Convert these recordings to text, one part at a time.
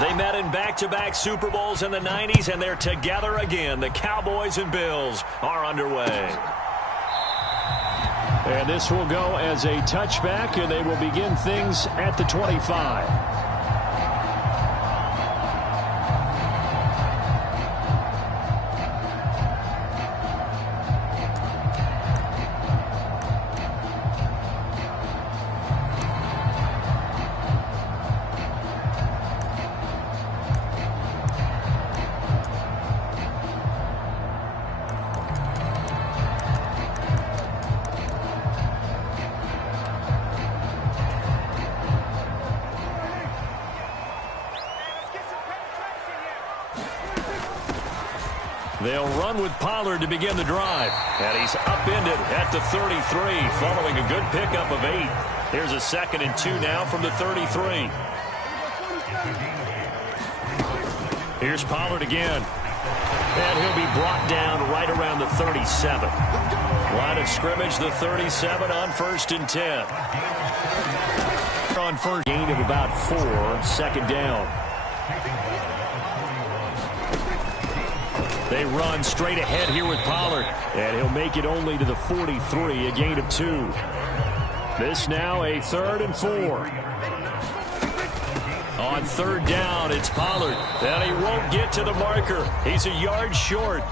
They met in back-to-back Super Bowls in the 90s, and they're together again. The Cowboys and Bills are underway. And this will go as a touchback, and they will begin things at the 25. They'll run with Pollard to begin the drive. And he's upended at the 33 following a good pickup of 8. Here's a 2nd and 2 now from the 33. Here's Pollard again. And he'll be brought down right around the 37. Line of scrimmage, the 37 on 1st and 10. On first, gain of about 4, 2nd down. They run straight ahead here with Pollard. And he'll make it only to the 43, a gain of 2. This now a 3rd and 4. On 3rd down, it's Pollard. And he won't get to the marker. He's a yard short.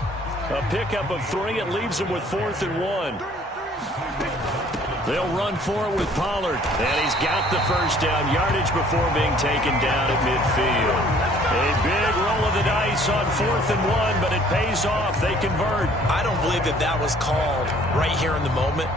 A pickup of 3. It leaves him with 4th and 1. They'll run for it with Pollard. And he's got the first down yardage before being taken down at midfield. A big roll of the dice on 4th and 1, but it pays off. They convert. I don't believe that that was called right here in the moment.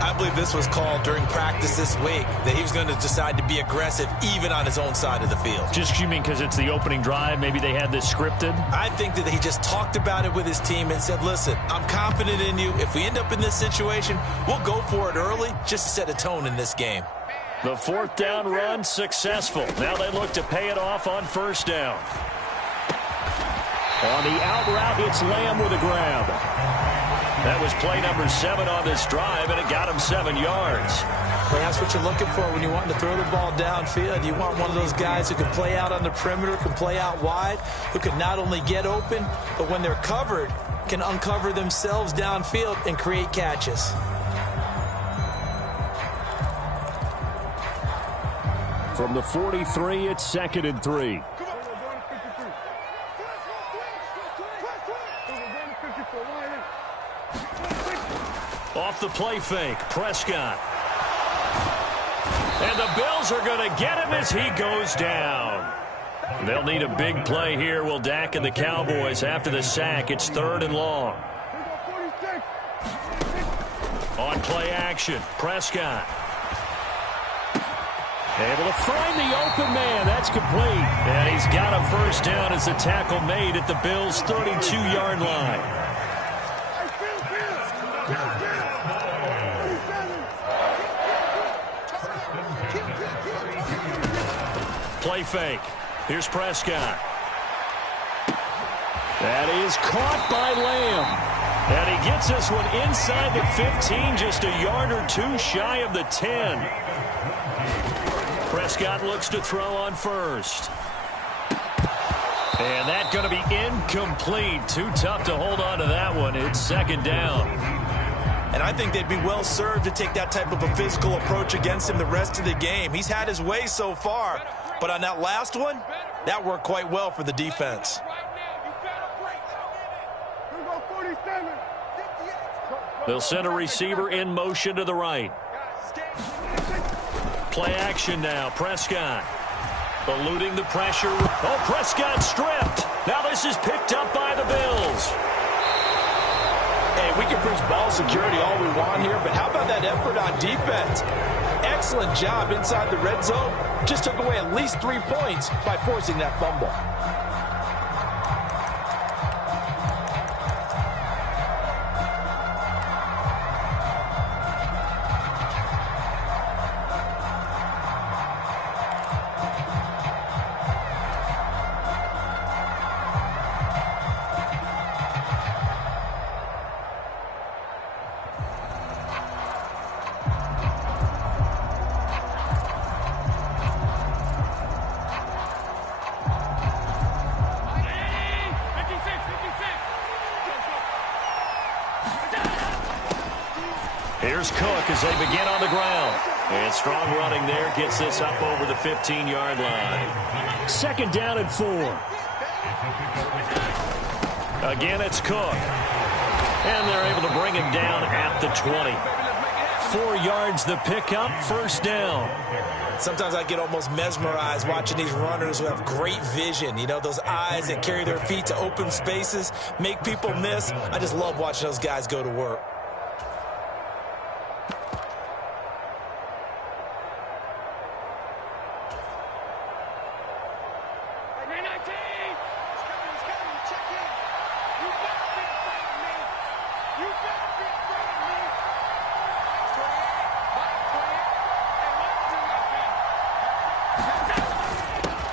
I believe this was called during practice this week, that he was going to decide to be aggressive even on his own side of the field. Just, you mean because it's the opening drive? Maybe they had this scripted? I think that he just talked about it with his team and said, listen, I'm confident in you. If we end up in this situation, we'll go for it early just to set a tone in this game. The 4th down run successful. Now they look to pay it off on 1st down. On the out route, it's Lamb with a grab. That was play number 7 on this drive, and it got him 7 yards. Well, that's what you're looking for when you want to throw the ball downfield. You want one of those guys who can play out on the perimeter, can play out wide, who can not only get open, but when they're covered, can uncover themselves downfield and create catches. From the 43, it's 2nd and 3. Off the play fake, Prescott. And the Bills are going to get him as he goes down. They'll need a big play here, will Dak and the Cowboys. After the sack, it's 3rd and long. On play action, Prescott. Able to find the open man. That's complete. And he's got a first down as the tackle made at the Bills' 32-yard line. Play fake. Here's Prescott. That is caught by Lamb. And he gets this one inside the 15, just a yard or 2 shy of the 10. Prescott looks to throw on 1st. And that's going to be incomplete. Too tough to hold on to that one. It's 2nd down. And I think they'd be well served to take that type of a physical approach against him the rest of the game. He's had his way so far. But on that last one, that worked quite well for the defense. They'll send a receiver in motion to the right. Play action now. Prescott eluding the pressure. Oh, Prescott stripped. Now this is picked up by the Bills. Hey, we can preach ball security all we want here, but how about that effort on defense? Excellent job inside the red zone. Just took away at least 3 points by forcing that fumble. here's Cook as they begin on the ground. And strong running there gets this up over the 15-yard line. Second down and 4. Again, it's Cook. And they're able to bring him down at the 20. 4 yards the pickup, first down. Sometimes I get almost mesmerized watching these runners who have great vision. You know, those eyes that carry their feet to open spaces, make people miss. I just love watching those guys go to work.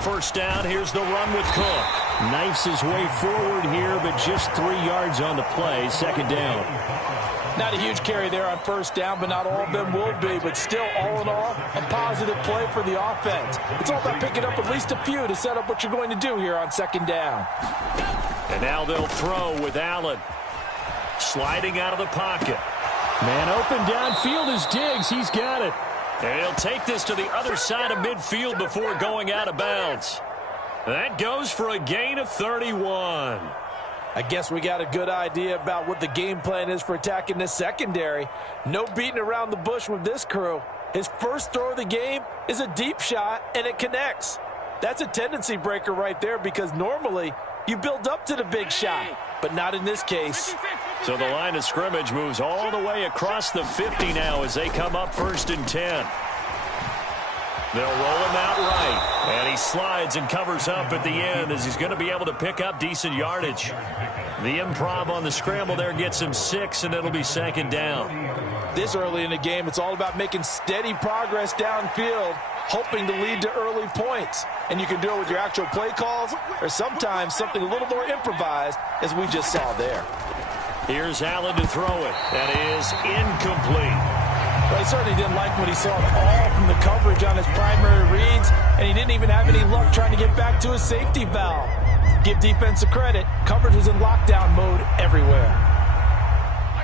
First down, here's the run with Cook. Knifes his way forward here, but just 3 yards on the play. Second down. Not a huge carry there on first down, but not all of them will be. But still, all in all, a positive play for the offense. It's all about picking up at least a few to set up what you're going to do here on second down. And now they'll throw with Allen. Sliding out of the pocket. Man open downfield is Diggs. He's got it. And he'll take this to the other side of midfield before going out of bounds. That goes for a gain of 31. I guess we got a good idea about what the game plan is for attacking this secondary. No beating around the bush with this crew. His first throw of the game is a deep shot, and it connects. That's a tendency breaker right there because normally you build up to the big shot, but not in this case. So the line of scrimmage moves all the way across the 50 now as they come up first and 10. They'll roll him out right, and he slides and covers up at the end as he's going to be able to pick up decent yardage. The improv on the scramble there gets him 6, and it'll be second down. This early in the game, it's all about making steady progress downfield, hoping to lead to early points. And you can do it with your actual play calls or sometimes something a little more improvised, as we just saw there. Here's Allen to throw it. That is incomplete. Well, he certainly didn't like what he saw at all from the coverage on his primary reads, and he didn't even have any luck trying to get back to his safety valve. Give defense a credit. Coverage was in lockdown mode everywhere.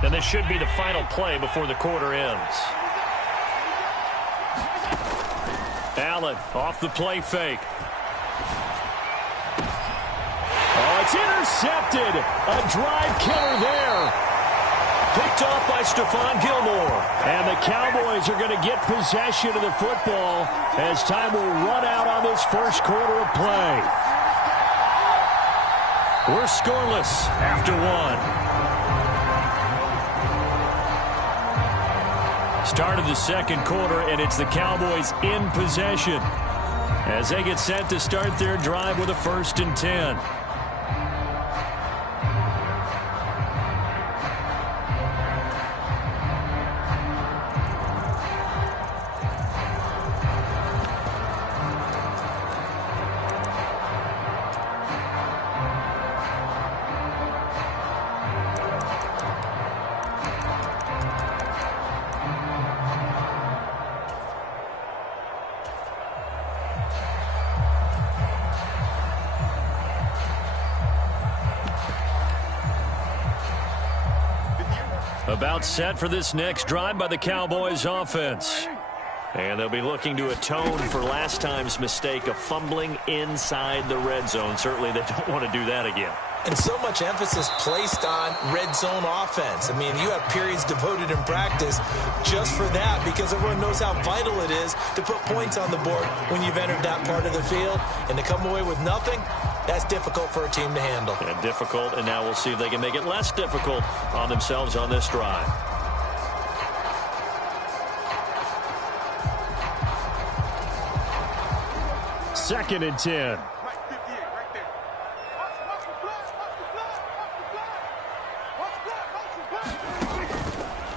And this should be the final play before the quarter ends. Allen off the play fake. Oh, it's intercepted. A drive killer there. Picked off by Stephon Gilmore. And the Cowboys are going to get possession of the football as time will run out on this first quarter of play. We're scoreless after one. Start of the second quarter, and it's the Cowboys in possession as they get set to start their drive with a 1st and 10. About set for this next drive by the Cowboys offense. And they'll be looking to atone for last time's mistake of fumbling inside the red zone. Certainly they don't want to do that again. And so much emphasis placed on red zone offense. I mean, you have periods devoted in practice just for that because everyone knows how vital it is to put points on the board when you've entered that part of the field. And to come away with nothing, that's difficult for a team to handle. And difficult, and now we'll see if they can make it less difficult on themselves on this drive. Second and 10.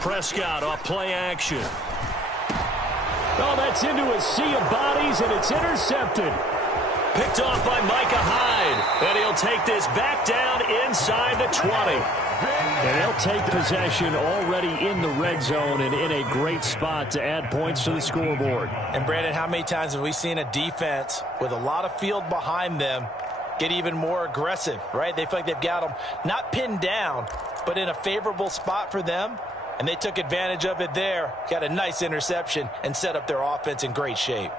Prescott off play action. Oh, that's into a sea of bodies, and it's intercepted. Picked off by Micah Hyde. And he'll take this back down inside the 20. And they'll take possession already in the red zone and in a great spot to add points to the scoreboard. And, Brandon, how many times have we seen a defense with a lot of field behind them get even more aggressive, right? They feel like they've got them not pinned down, but in a favorable spot for them. And they took advantage of it there. Got a nice interception and set up their offense in great shape.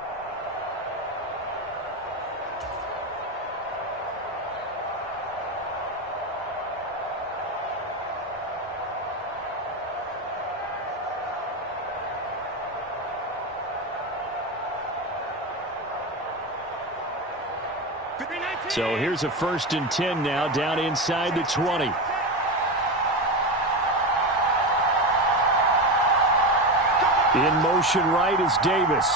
So here's a 1st and 10 now, down inside the 20. In motion right is Davis.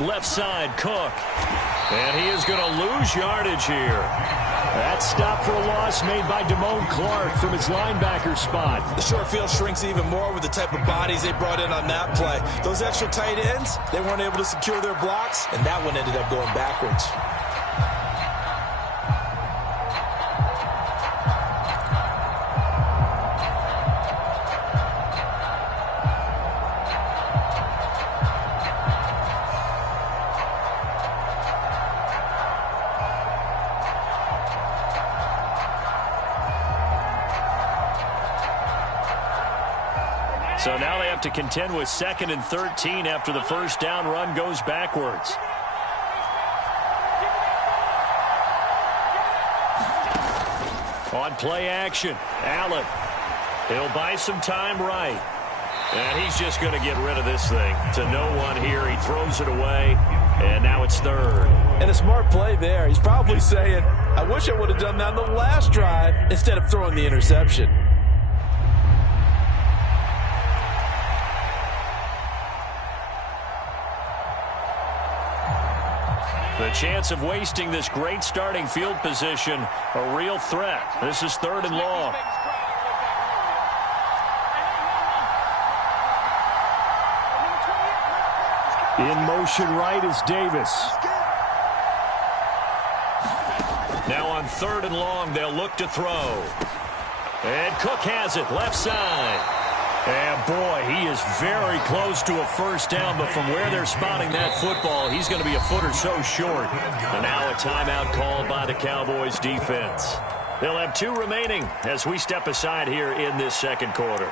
Left side, Cook. And he is going to lose yardage here. That stop for a loss made by Damone Clark from his linebacker spot. The short field shrinks even more with the type of bodies they brought in on that play. Those extra tight ends, they weren't able to secure their blocks, and that one ended up going backwards. So now they have to contend with 2nd and 13 after the first down run goes backwards. On play action, Allen. He'll buy some time right. And he's just going to get rid of this thing to no one here. He throws it away, and now it's 3rd. And a smart play there. He's probably saying, I wish I would have done that on the last drive instead of throwing the interception. The chance of wasting this great starting field position, a real threat. This is 3rd and long. In motion right is Davis. Now on 3rd and long, they'll look to throw. And Cook has it, left side. And boy, he is very close to a first down, but from where they're spotting that football, he's going to be a foot or so short. And now a timeout called by the Cowboys defense. They'll have 2 remaining as we step aside here in this 2nd quarter.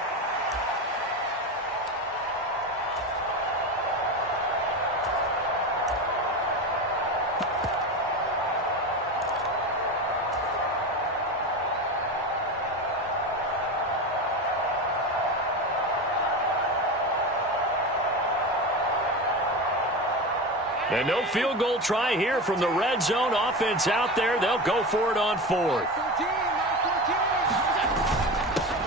And no field goal try here from the red zone. Offense out there. They'll go for it on 4th.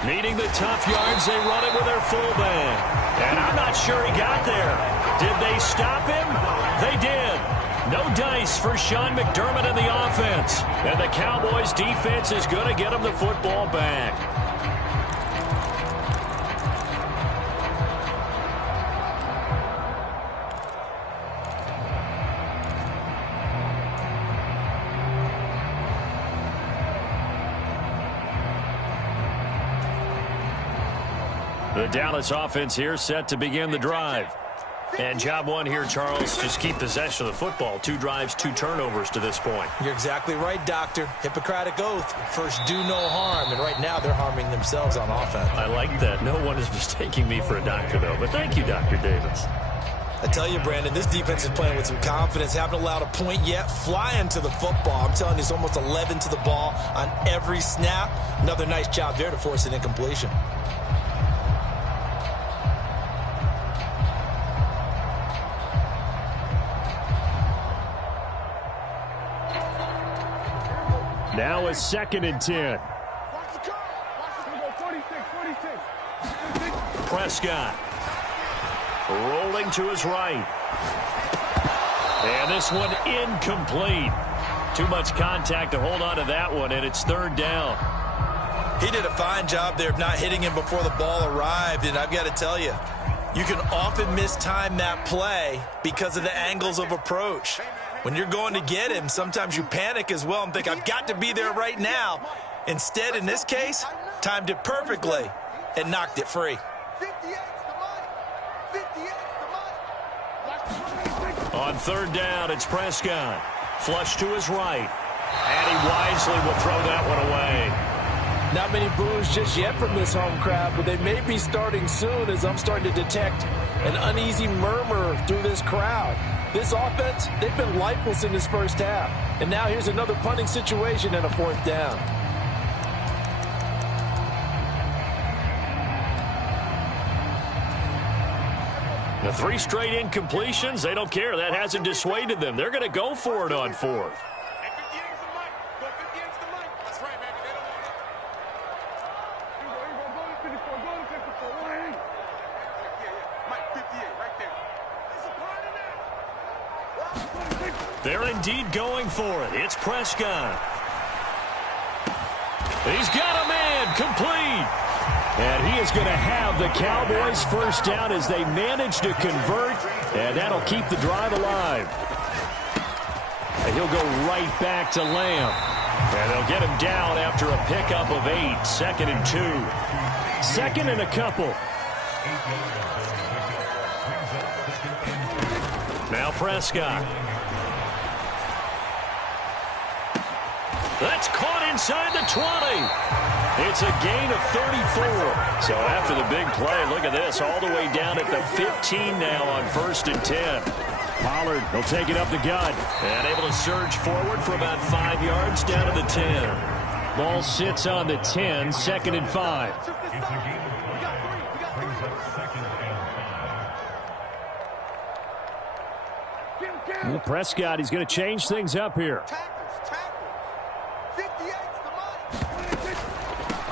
Needing the tough yards, they run it with their fullback. And I'm not sure he got there. Did they stop him? They did. No dice for Sean McDermott and the offense. And the Cowboys defense is going to get him the football back. The Dallas offense here set to begin the drive. And job one here, Charles, just keep possession of the football. 2 drives, 2 turnovers to this point. You're exactly right, Doctor. Hippocratic oath. First, do no harm. And right now, they're harming themselves on offense. I like that. No one is mistaking me for a doctor, though. But thank you, Dr. Davis. I tell you, Brandon, this defense is playing with some confidence. Haven't allowed a point yet. Flying to the football. I'm telling you, it's almost 11 to the ball on every snap. Another nice job there to force an incompletion. Now a 2nd and 10. Prescott rolling to his right. And this one incomplete. Too much contact to hold on to that one, and it's 3rd down. He did a fine job there of not hitting him before the ball arrived, and I've got to tell you, you can often mistime that play because of the angles of approach. When you're going to get him, sometimes you panic as well and think, I've got to be there right now. Instead, in this case, timed it perfectly and knocked it free. On 3rd down, it's Prescott. Flush to his right. And he wisely will throw that one away. Not many boos just yet from this home crowd, but they may be starting soon as I'm starting to detect an uneasy murmur through this crowd. This offense, they've been lifeless in this first half. And now here's another punting situation and a 4th down. The 3 straight incompletions, they don't care. That hasn't dissuaded them. They're going to go for it on 4th. They're indeed going for it. It's Prescott. He's got a man, complete. And he is going to have the Cowboys first down as they manage to convert, and that'll keep the drive alive. And he'll go right back to Lamb. And they'll get him down after a pickup of 8, 2nd and 2. 2nd and a couple. Now Prescott. That's caught inside the 20. It's a gain of 34. So after the big play, look at this, all the way down at the 15 now on 1st and 10. Pollard will take it up the gut. And able to surge forward for about 5 yards down to the 10. Ball sits on the 10, 2nd and 5. Well, Prescott, he's going to change things up here.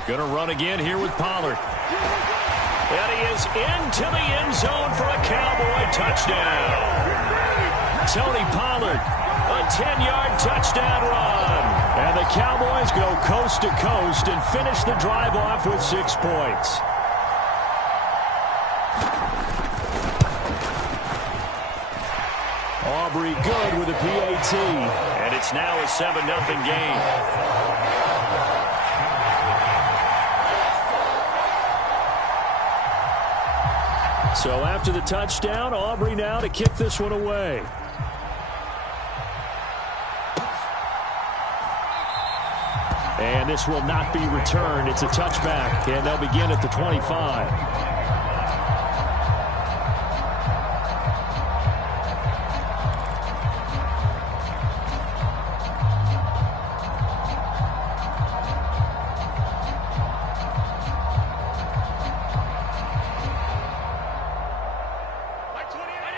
Going to run again here with Pollard. And he is into the end zone for a Cowboy touchdown. Tony Pollard, a 10-yard touchdown run. And the Cowboys go coast to coast and finish the drive off with 6 points. Aubrey good with a PAT. And it's now a 7-0 game. So after the touchdown, Aubrey now to kick this one away. And this will not be returned. It's a touchback, and they'll begin at the 25.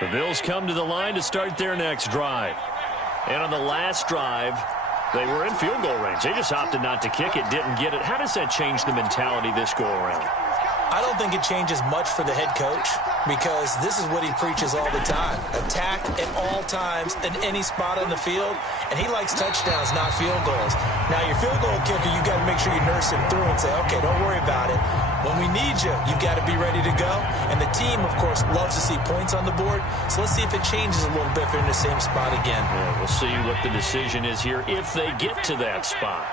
The Bills come to the line to start their next drive. And on the last drive, they were in field goal range. They just opted not to kick it, didn't get it. How does that change the mentality this go-around? I don't think it changes much for the head coach because this is what he preaches all the time. Attack at all times in any spot on the field, and he likes touchdowns, not field goals. Now, your field goal kicker, you got to make sure you nurse him through and say, okay, don't worry about it. When we need you, you've got to be ready to go. And the team, of course, loves to see points on the board. So let's see if it changes a little bit if they're in the same spot again. Yeah, we'll see what the decision is here if they get to that spot.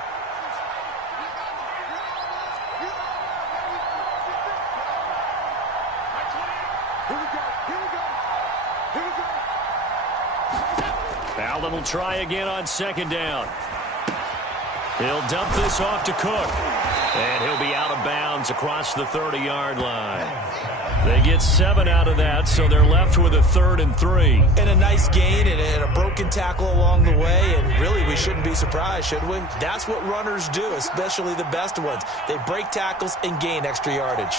Allen will try again on 2nd down. He'll dump this off to Cook. And he'll be out of bounds across the 30-yard line. They get 7 out of that, so they're left with a 3rd and 3. And a nice gain and a broken tackle along the way. And really, we shouldn't be surprised, should we? That's what runners do, especially the best ones. They break tackles and gain extra yardage.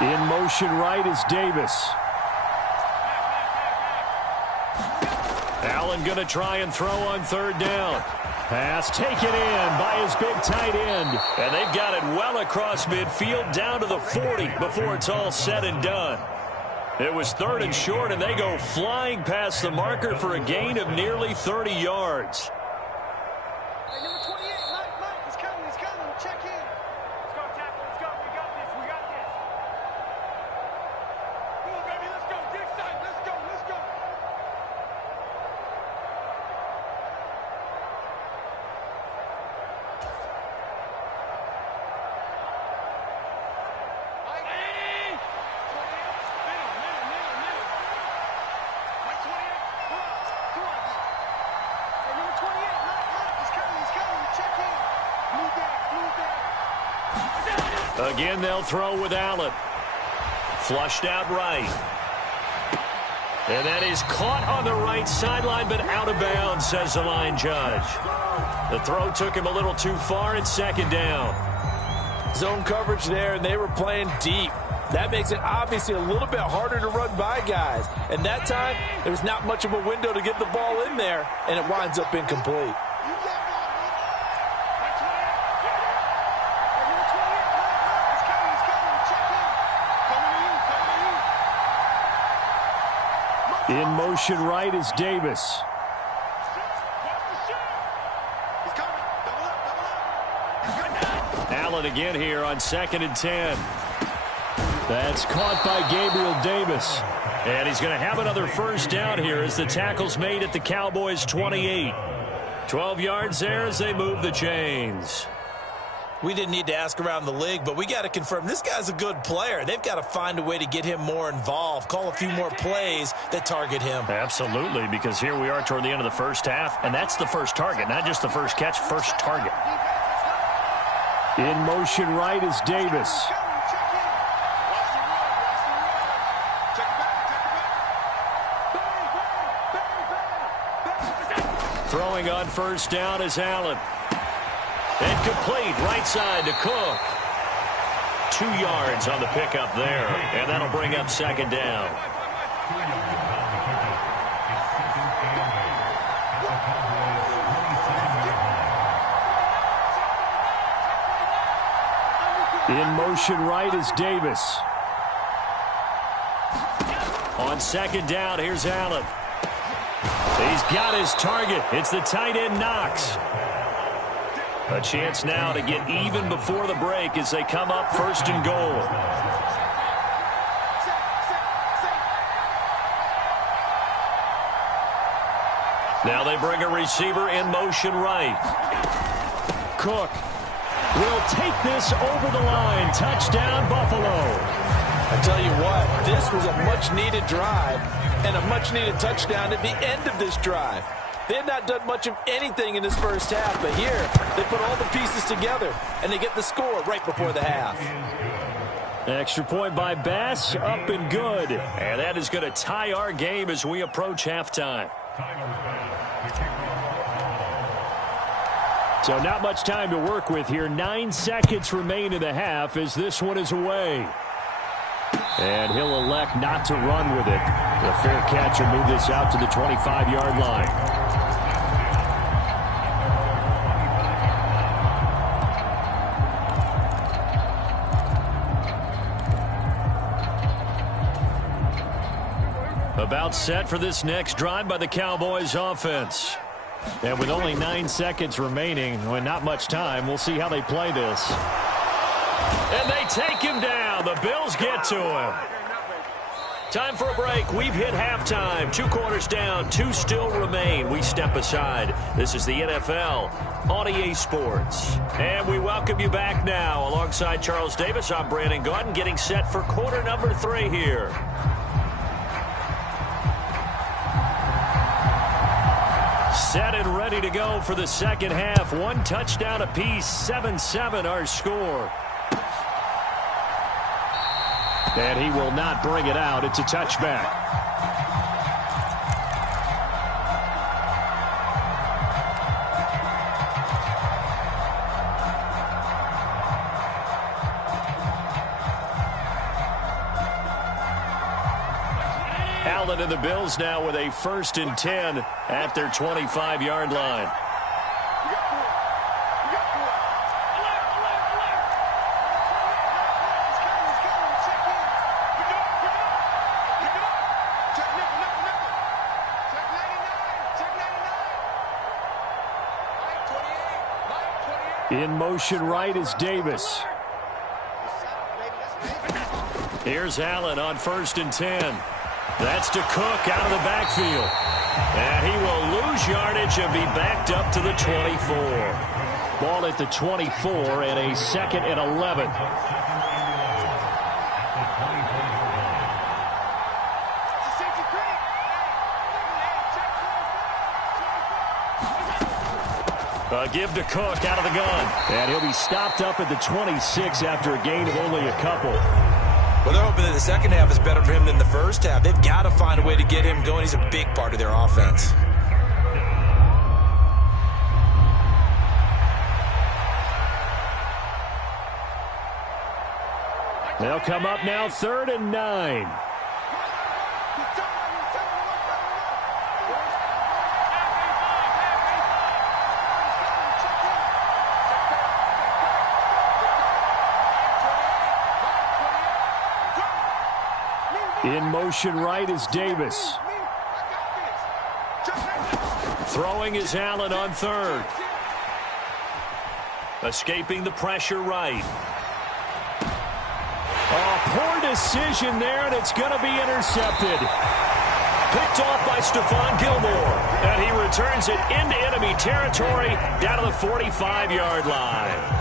In motion right is Davis. Allen going to try and throw on 3rd down. Pass taken in by his big tight end. And they've got it well across midfield down to the 40 before it's all said and done. It was 3rd and short, and they go flying past the marker for a gain of nearly 30 yards. Again, they'll throw with Allen. Flushed out right. And that is caught on the right sideline, but out of bounds, says the line judge. The throw took him a little too far. It's second down. Zone coverage there, and they were playing deep. That makes it obviously a little bit harder to run by guys. And that time, there's not much of a window to get the ball in there, and it winds up incomplete. In motion right is Davis. Allen again here on 2nd and 10. That's caught by Gabriel Davis. And he's going to have another first down here as the tackle's made at the Cowboys' 28. 12 yards there as they move the chains. We didn't need to ask around the league, but we got to confirm this guy's a good player. They've got to find a way to get him more involved, call a few more plays that target him. Absolutely, because here we are toward the end of the first half, and that's the first target, not just the first catch, first target. In motion right is Davis. Throwing on first down is Allen. And complete, right side to Cook. 2 yards on the pickup there, and that'll bring up second down. In motion right is Davis. On second down, here's Allen. He's got his target. It's the tight end Knox. A chance now to get even before the break as they come up 1st and goal. Now they bring a receiver in motion right. Cook will take this over the line. Touchdown, Buffalo. I tell you what, this was a much-needed drive and a much-needed touchdown at the end of this drive. They had not done much of anything in this first half, but here they put all the pieces together, and they get the score right before the half. Extra point by Bass, up and good. And that is going to tie our game as we approach halftime. So not much time to work with here. 9 seconds remain in the half as this one is away. And he'll elect not to run with it. The fair catch will move this out to the 25-yard line. About set for this next drive by the Cowboys offense. And with only 9 seconds remaining, and not much time, we'll see how they play this. And they take him down. The Bills get to him. Time for a break. We've hit halftime. 2 quarters down. 2 still remain. We step aside. This is the NFL on EA Sports. And we welcome you back now. Alongside Charles Davis, I'm Brandon Gaudin, getting set for quarter number 3 here. Set and ready to go for the second half. 1 touchdown apiece. 7-7 our score. And he will not bring it out. It's a touchback. Allen and the Bills now with a 1st and 10 at their 25-yard line. In motion right is Davis. Here's Allen on 1st and 10. That's to Cook out of the backfield. And he will lose yardage and be backed up to the 24. Ball at the 24 and a 2nd and 11. Give to Cook out of the gun. And he'll be stopped up at the 26 after a gain of only a couple. Well, they're hoping that the second half is better for him than the first half. They've got to find a way to get him going. He's a big part of their offense. They'll come up now 3rd and 9. In motion right is Davis. Throwing is Allen on 3rd. Escaping the pressure right. Oh, poor decision there, and it's going to be intercepted. Picked off by Stephon Gilmore. And he returns it into enemy territory down to the 45-yard line.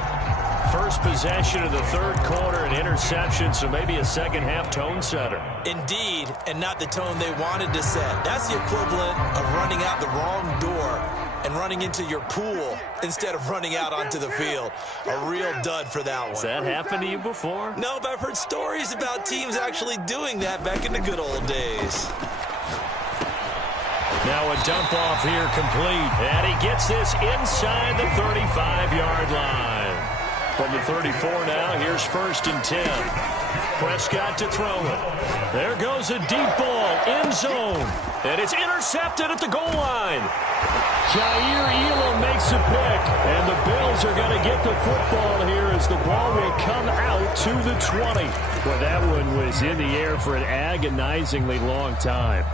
First possession of the 3rd quarter, an interception, so maybe a second-half tone setter. Indeed, and not the tone they wanted to set. That's the equivalent of running out the wrong door and running into your pool instead of running out onto the field. A real dud for that one. Has that happened to you before? No, but I've heard stories about teams actually doing that back in the good old days. Now a dump off here complete. And he gets this inside the 35-yard line. From the 34 now, here's 1st and 10. Prescott to throw it. There goes a deep ball, end zone. And it's intercepted at the goal line. Jair Elam makes a pick, and the Bills are going to get the football here as the ball will come out to the 20. Well, that one was in the air for an agonizingly long time.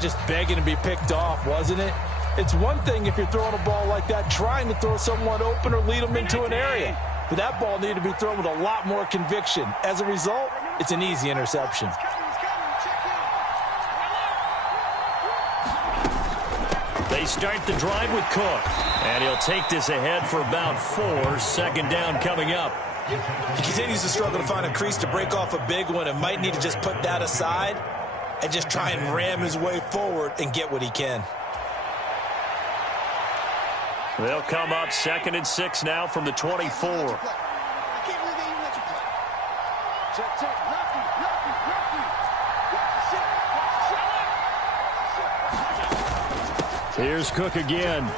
Just begging to be picked off, wasn't it? It's one thing if you're throwing a ball like that, trying to throw someone open or lead them into an area. But that ball needed to be thrown with a lot more conviction. As a result, it's an easy interception. They start the drive with Cook. And he'll take this ahead for about 4. 2nd down coming up. He continues to struggle to find a crease to break off a big one and might need to just put that aside and just try and ram his way forward and get what he can. They'll come up 2nd and 6 now from the 24. Here's Cook again.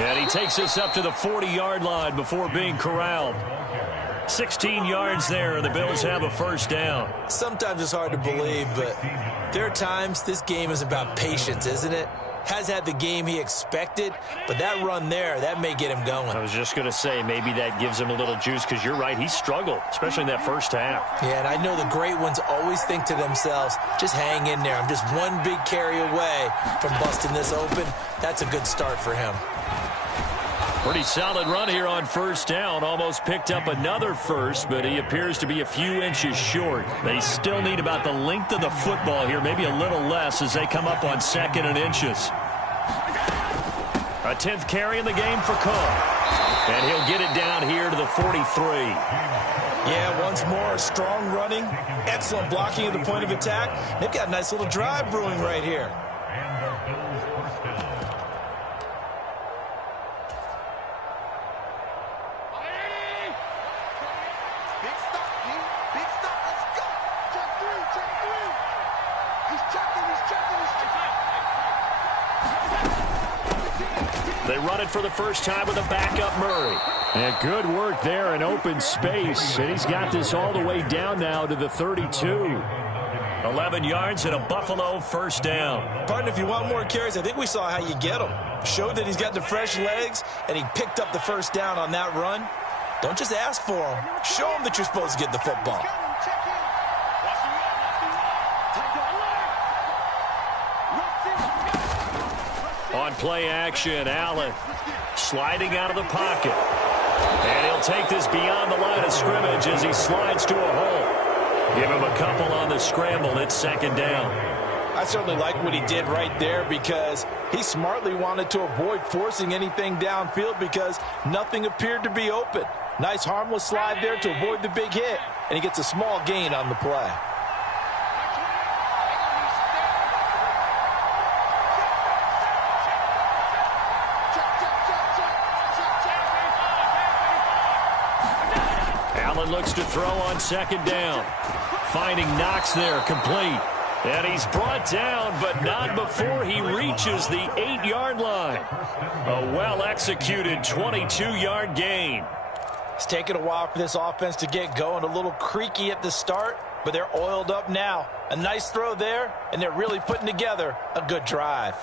And he takes us up to the 40-yard line before being corralled. 16 yards there, and the Bills have a 1st down. Sometimes it's hard to believe, but there are times this game is about patience, isn't it? Has had the game he expected, but that run there, that may get him going. I was just going to say, maybe that gives him a little juice, because you're right, he struggled, especially in that 1st half. Yeah, and I know the great ones always think to themselves, just hang in there. I'm just one big carry away from busting this open. That's a good start for him. Pretty solid run here on 1st down. Almost picked up another first, but he appears to be a few inches short. They still need about the length of the football here, maybe a little less as they come up on 2nd and inches. A 10th carry in the game for Cook. And he'll get it down here to the 43. Yeah, once more, strong running, excellent blocking at the point of attack. They've got a nice little drive brewing right here. They run it for the first time with a backup Murray. And good work there in open space. And he's got this all the way down now to the 32. 11 yards and a Buffalo 1st down. Partner, if you want more carries, I think we saw how you get him. Showed that he's got the fresh legs, and he picked up the 1st down on that run. Don't just ask for him. Show him that you're supposed to get the football. On play action, Allen sliding out of the pocket. And he'll take this beyond the line of scrimmage as he slides to a hole. Give him a couple on the scramble. It's 2nd down. I certainly like what he did right there because he smartly wanted to avoid forcing anything downfield because nothing appeared to be open. Nice harmless slide there to avoid the big hit, and he gets a small gain on the play. Allen looks to throw on second down. Finding Knox there, complete. And he's brought down, but not before he reaches the 8-yard line. A well-executed 22-yard gain. It's taken a while for this offense to get going. A little creaky at the start, but they're oiled up now. A nice throw there, and they're really putting together a good drive.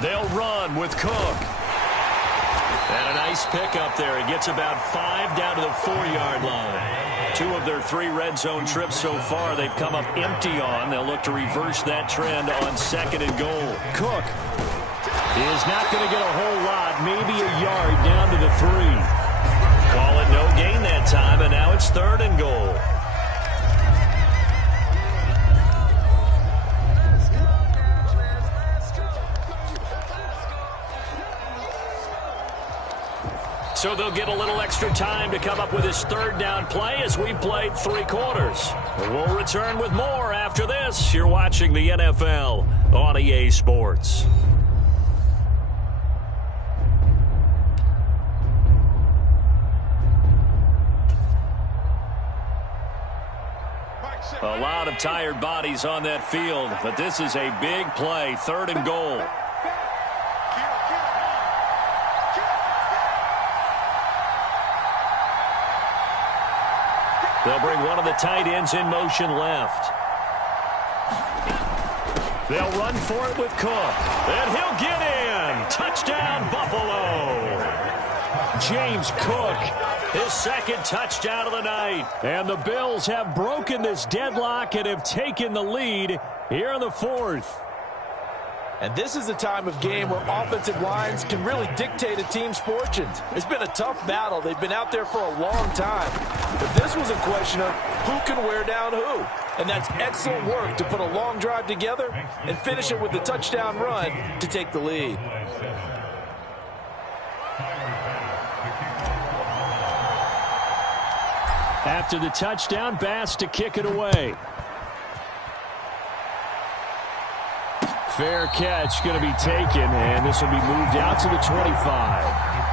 They'll run with Cook. And a nice pickup there. He gets about 5 down to the 4-yard line. 2 of their 3 red zone trips so far they've come up empty on. They'll look to reverse that trend on 2nd and goal. Cook is not going to get a whole lot, maybe a yard down to the 3. Call it no gain that time, and now it's 3rd and goal. So they'll get a little extra time to come up with his 3rd down play as we played 3 quarters. We'll return with more after this. You're watching the NFL on EA Sports. A lot of tired bodies on that field, but this is a big play, 3rd and goal. They'll bring one of the tight ends in motion left. They'll run for it with Cook. And he'll get in. Touchdown, Buffalo. James Cook, his 2nd touchdown of the night. And the Bills have broken this deadlock and have taken the lead here in the 4th. And this is a time of game where offensive lines can really dictate a team's fortunes. It's been a tough battle. They've been out there for a long time. But this was a question of who can wear down who. And that's excellent work to put a long drive together and finish it with a touchdown run to take the lead. After the touchdown, Bass to kick it away. Fair catch going to be taken, and this will be moved out to the 25.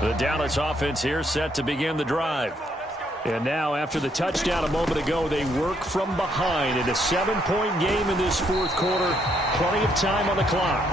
The Dallas offense here set to begin the drive. And now, after the touchdown a moment ago, they work from behind in a 7-point game in this 4th quarter. Plenty of time on the clock.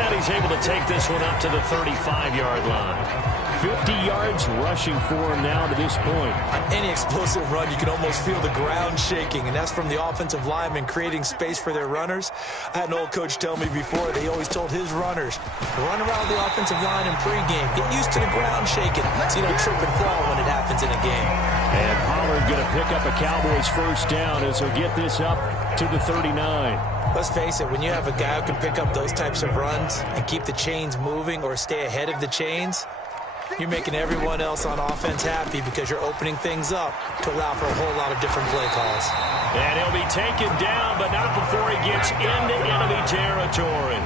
And he's able to take this one up to the 35-yard line. 50 yards rushing for him now to this point. On any explosive run, you can almost feel the ground shaking, and that's from the offensive linemen creating space for their runners. I had an old coach tell me before, they always told his runners, run around the offensive line in pregame. Get used to the ground shaking so you don't trip and fall when it happens in a game. And Pollard going to pick up a Cowboys 1st down as he'll get this up to the 39. Let's face it, when you have a guy who can pick up those types of runs and keep the chains moving or stay ahead of the chains, you're making everyone else on offense happy because you're opening things up to allow for a whole lot of different play calls. And he'll be taken down, but not before he gets into enemy territory.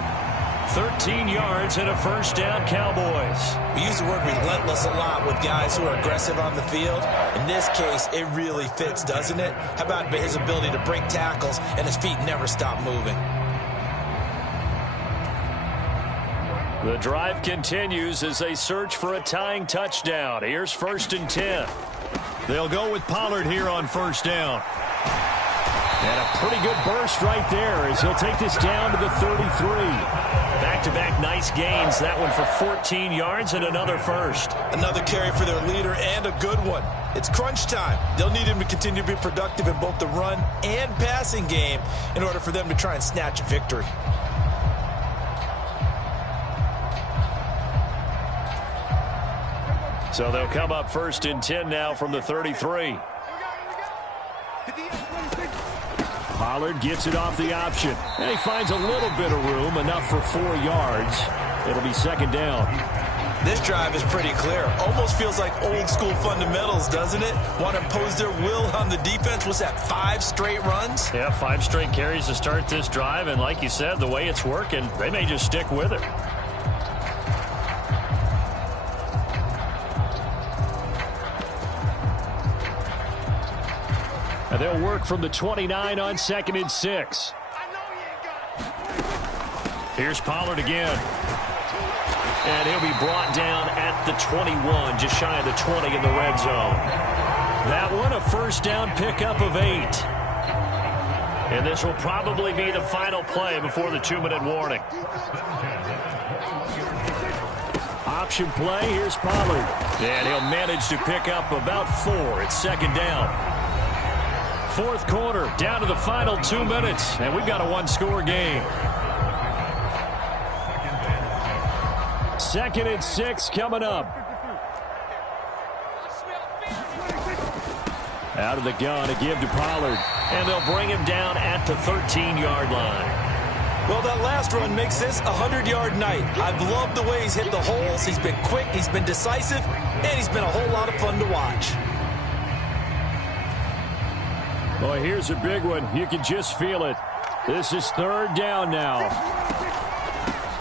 13 yards and a 1st down, Cowboys. We use the word relentless a lot with guys who are aggressive on the field. In this case, it really fits, doesn't it? How about his ability to break tackles and his feet never stop moving? The drive continues as they search for a tying touchdown. Here's 1st and 10. They'll go with Pollard here on 1st down. And a pretty good burst right there as he'll take this down to the 33. Back-to-back nice gains. That one for 14 yards and another 1st. Another carry for their leader and a good one. It's crunch time. They'll need him to continue to be productive in both the run and passing game in order for them to try and snatch a victory. So they'll come up 1st and 10 now from the 33. Pollard gets it off the option. And he finds a little bit of room, enough for 4 yards. It'll be 2nd down. This drive is pretty clear. Almost feels like old school fundamentals, doesn't it? Want to impose their will on the defense. What's that, 5 straight runs? Yeah, 5 straight carries to start this drive. And like you said, the way it's working, they may just stick with it. And they'll work from the 29 on 2nd and 6. Here's Pollard again. And he'll be brought down at the 21, just shy of the 20 in the red zone. That one, a 1st down pickup of 8. And this will probably be the final play before the 2-minute warning. Option play, here's Pollard. And he'll manage to pick up about 4. It's 2nd down. 4th quarter, down to the final 2 minutes, and we've got a 1-score game. 2nd and 6 coming up. Out of the gun, a give to Pollard. And they'll bring him down at the 13-yard line. Well, that last run makes this a 100-yard night. I've loved the way he's hit the holes. He's been quick, he's been decisive, and he's been a whole lot of fun to watch. Boy, here's a big one. You can just feel it. This is 3rd down now.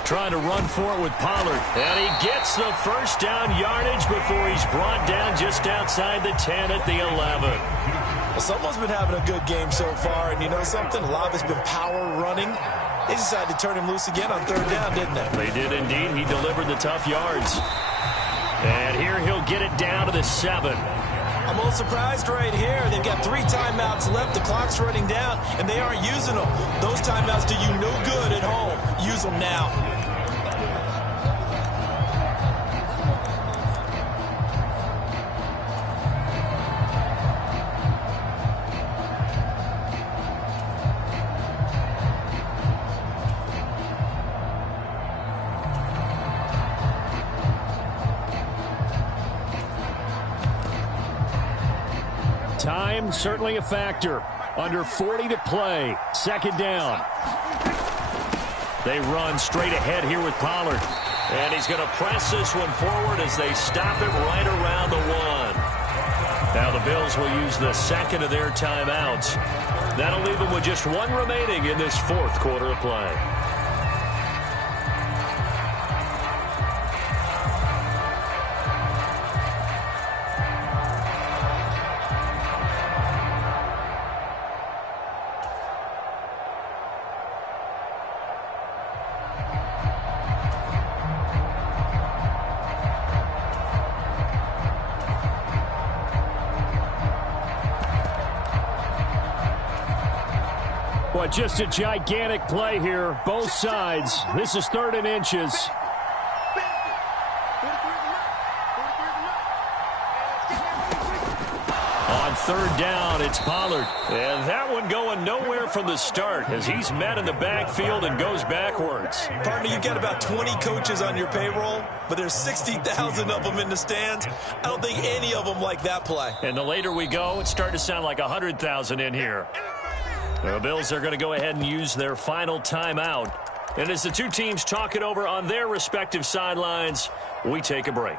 Trying to run for it with Pollard. And he gets the 1st down yardage before he's brought down just outside the 10 at the 11. Well, someone's been having a good game so far, and you know something? A lot of it's been power running. They decided to turn him loose again on 3rd down, didn't they? They did indeed. He delivered the tough yards. And here he'll get it down to the 7. I'm a little surprised right here. They've got 3 timeouts left. The clock's running down, and they aren't using them. Those timeouts do you no good at home. Use them now. Time certainly a factor. Under 40 to play. 2nd down. They run straight ahead here with Pollard. And he's going to press this one forward as they stop it right around the 1. Now the Bills will use the 2nd of their timeouts. That'll leave them with just 1 remaining in this 4th quarter of play. But just a gigantic play here, both sides. This is 3rd and inches. On 3rd down, it's Pollard. And that one going nowhere from the start as he's met in the backfield and goes backwards. Partner, you've got about 20 coaches on your payroll, but there's 60,000 of them in the stands. I don't think any of them like that play. And the later we go, it's starting to sound like 100,000 in here. The Bills are going to go ahead and use their final timeout. And as the two teams talk it over on their respective sidelines, we take a break.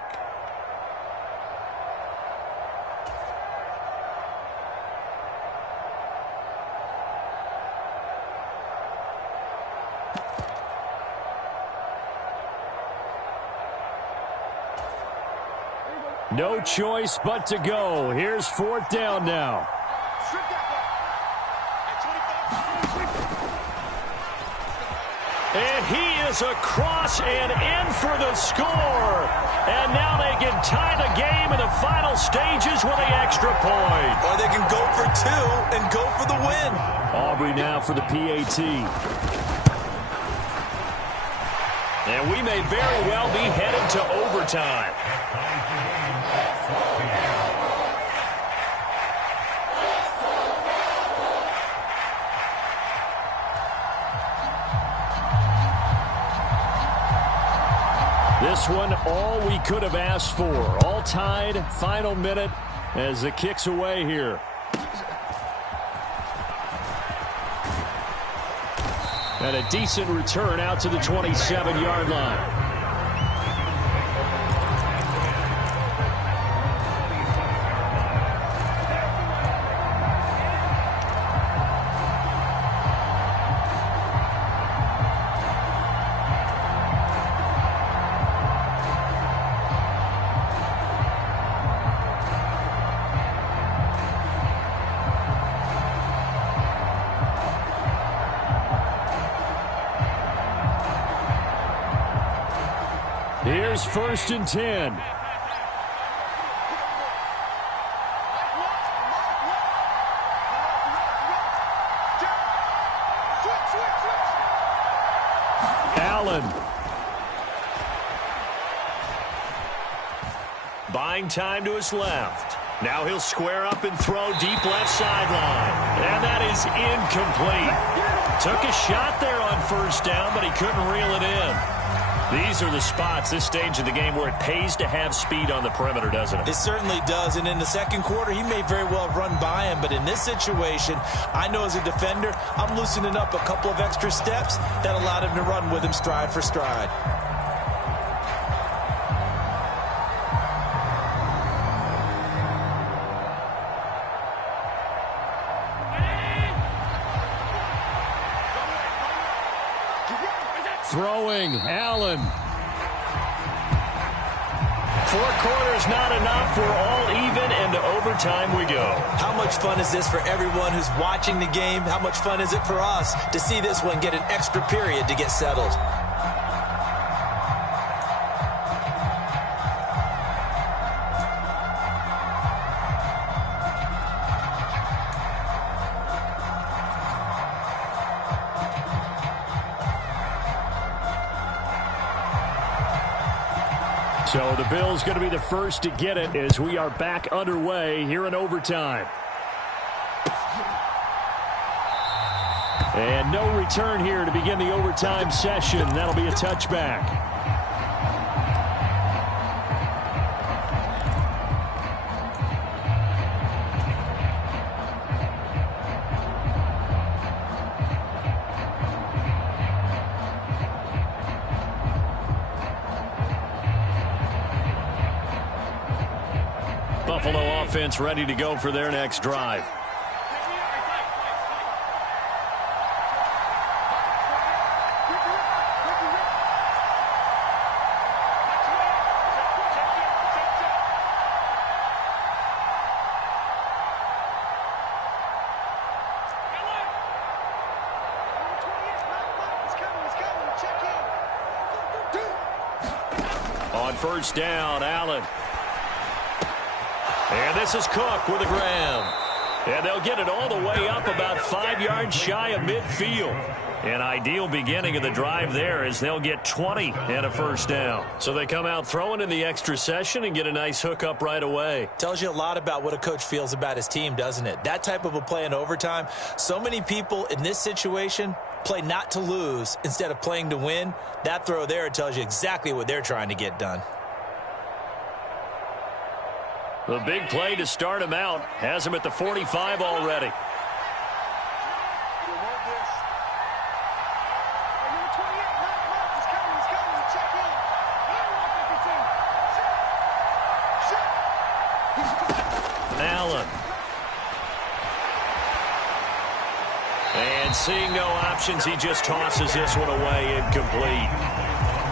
No choice but to go. Here's 4th down now. And he is across and in for the score. And now they can tie the game in the final stages with the extra point. Or they can go for 2 and go for the win. Aubrey now for the PAT. And we may very well be headed to overtime. this one all we could have asked for. All tied, final minute as the kick's away here. And a decent return out to the 27-yard line. Here's 1st and 10. Allen. Buying time to his left. Now he'll square up and throw deep left sideline. And that is incomplete. Took a shot there on 1st down, but he couldn't reel it in. These are the spots, this stage of the game, where it pays to have speed on the perimeter, doesn't it? It certainly does, and in the second quarter, he may very well run by him, but in this situation, I know as a defender, I'm loosening up a couple of extra steps that allowed him to run with him stride for stride. Throwing, Allen. 4 quarters not enough. We're all even, and to overtime we go. How much fun is this for everyone who's watching the game? How much fun is it for us to see this one get an extra period to get settled? So the Bills going to be the first to get it as we are back underway here in overtime. And no return here to begin the overtime session. That'll be a touchback. Buffalo offense ready to go for their next drive. On 1st down, Allen. And this is Cook with a grab. And they'll get it all the way up about 5 yards shy of midfield. An ideal beginning of the drive there as they'll get 20 and a 1st down. So they come out throwing in the extra session and get a nice hook up right away. Tells you a lot about what a coach feels about his team, doesn't it? That type of a play in overtime. So many people in this situation play not to lose instead of playing to win. That throw there tells you exactly what they're trying to get done. The big play to start him out has him at the 45 already. Allen. And seeing no options, he just tosses this one away incomplete.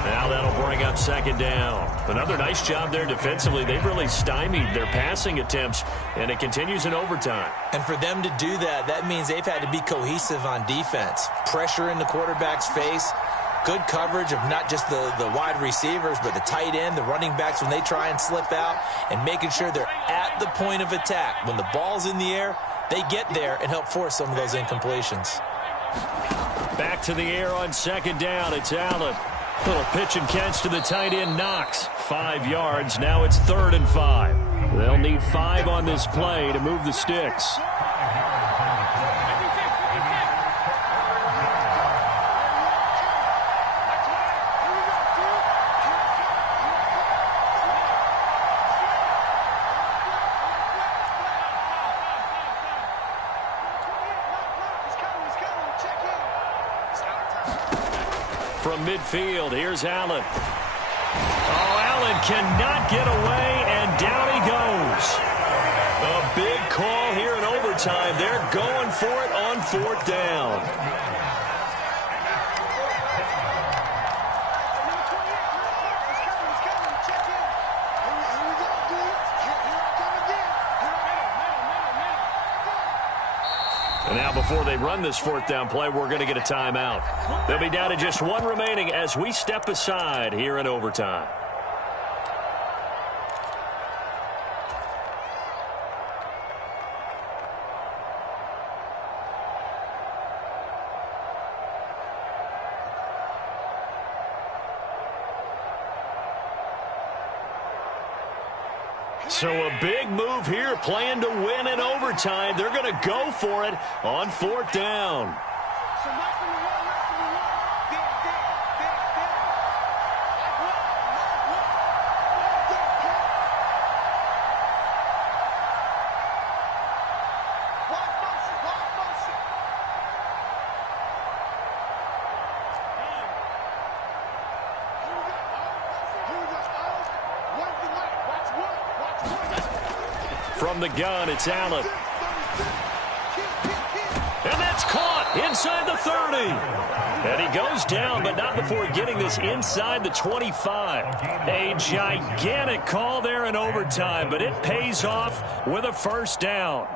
Now that'll bring up 2nd down. Another nice job there defensively. They've really stymied their passing attempts, and it continues in overtime. And for them to do that, that means they've had to be cohesive on defense. Pressure in the quarterback's face. Good coverage of not just the wide receivers, but the tight end, the running backs when they try and slip out, and making sure they're at the point of attack. When the ball's in the air, they get there and help force some of those incompletions. Back to the air on 2nd down. It's Allen. Little pitch and catch to the tight end, Knox. 5 yards. Now it's 3rd and 5. They'll need 5 on this play to move the sticks. from midfield. Here's Allen. Oh, Allen cannot get away, and down he goes. A big call here in overtime. They're going for it on 4th down. And now before they run this 4th down play, we're going to get a timeout. They'll be down to just 1 remaining as we step aside here in overtime. So a big move here, playing to win in overtime. They're going to go for it on 4th down. From the gun, it's Allen. And that's caught inside the 30. And he goes down, but not before getting this inside the 25. A gigantic call there in overtime, but it pays off with a 1st down.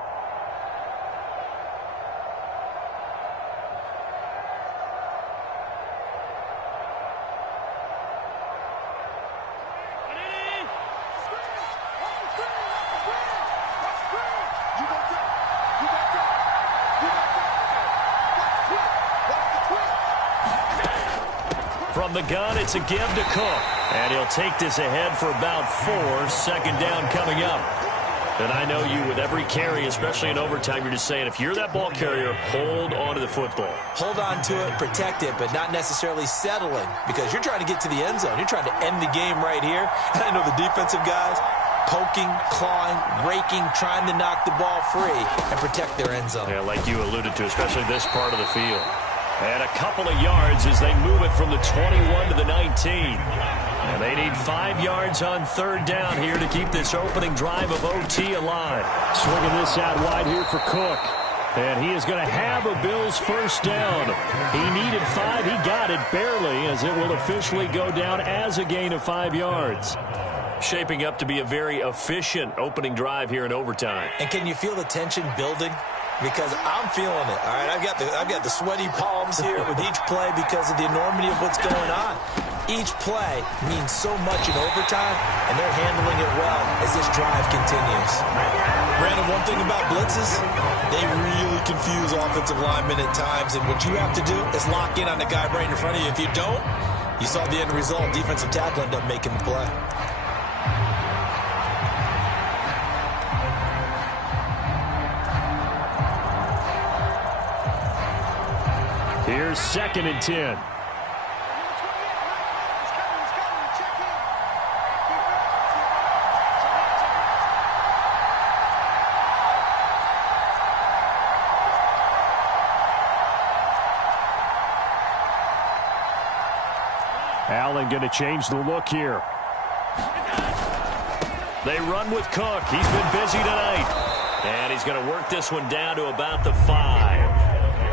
From the gun, it's a give to Cook. And he'll take this ahead for about 4. 2nd down coming up. And I know you, with every carry, especially in overtime, you're just saying, if you're that ball carrier, hold on to the football. Hold on to it, protect it, but not necessarily settling, because you're trying to get to the end zone. You're trying to end the game right here. And I know the defensive guys poking, clawing, raking, trying to knock the ball free and protect their end zone. Yeah, like you alluded to, especially this part of the field. And a couple of yards as they move it from the 21 to the 19. And they need 5 yards on 3rd down here to keep this opening drive of OT alive. Swinging this out wide here for Cook. And he is going to have a Bills 1st down. He needed 5. He got it barely, as it will officially go down as a gain of 5 yards. Shaping up to be a very efficient opening drive here in overtime. And can you feel the tension building? Because I'm feeling it. All right, I've got the sweaty palms here with each play because of the enormity of what's going on. Each play means so much in overtime, and they're handling it well as this drive continues. Brandon, one thing about blitzes, they really confuse offensive linemen at times, and what you have to do is lock in on the guy right in front of you. If you don't, you saw the end result. Defensive tackle ended up making the play. Here's 2nd and 10. Allen going to change the look here. They run with Cook. He's been busy tonight. And he's going to work this one down to about the 5.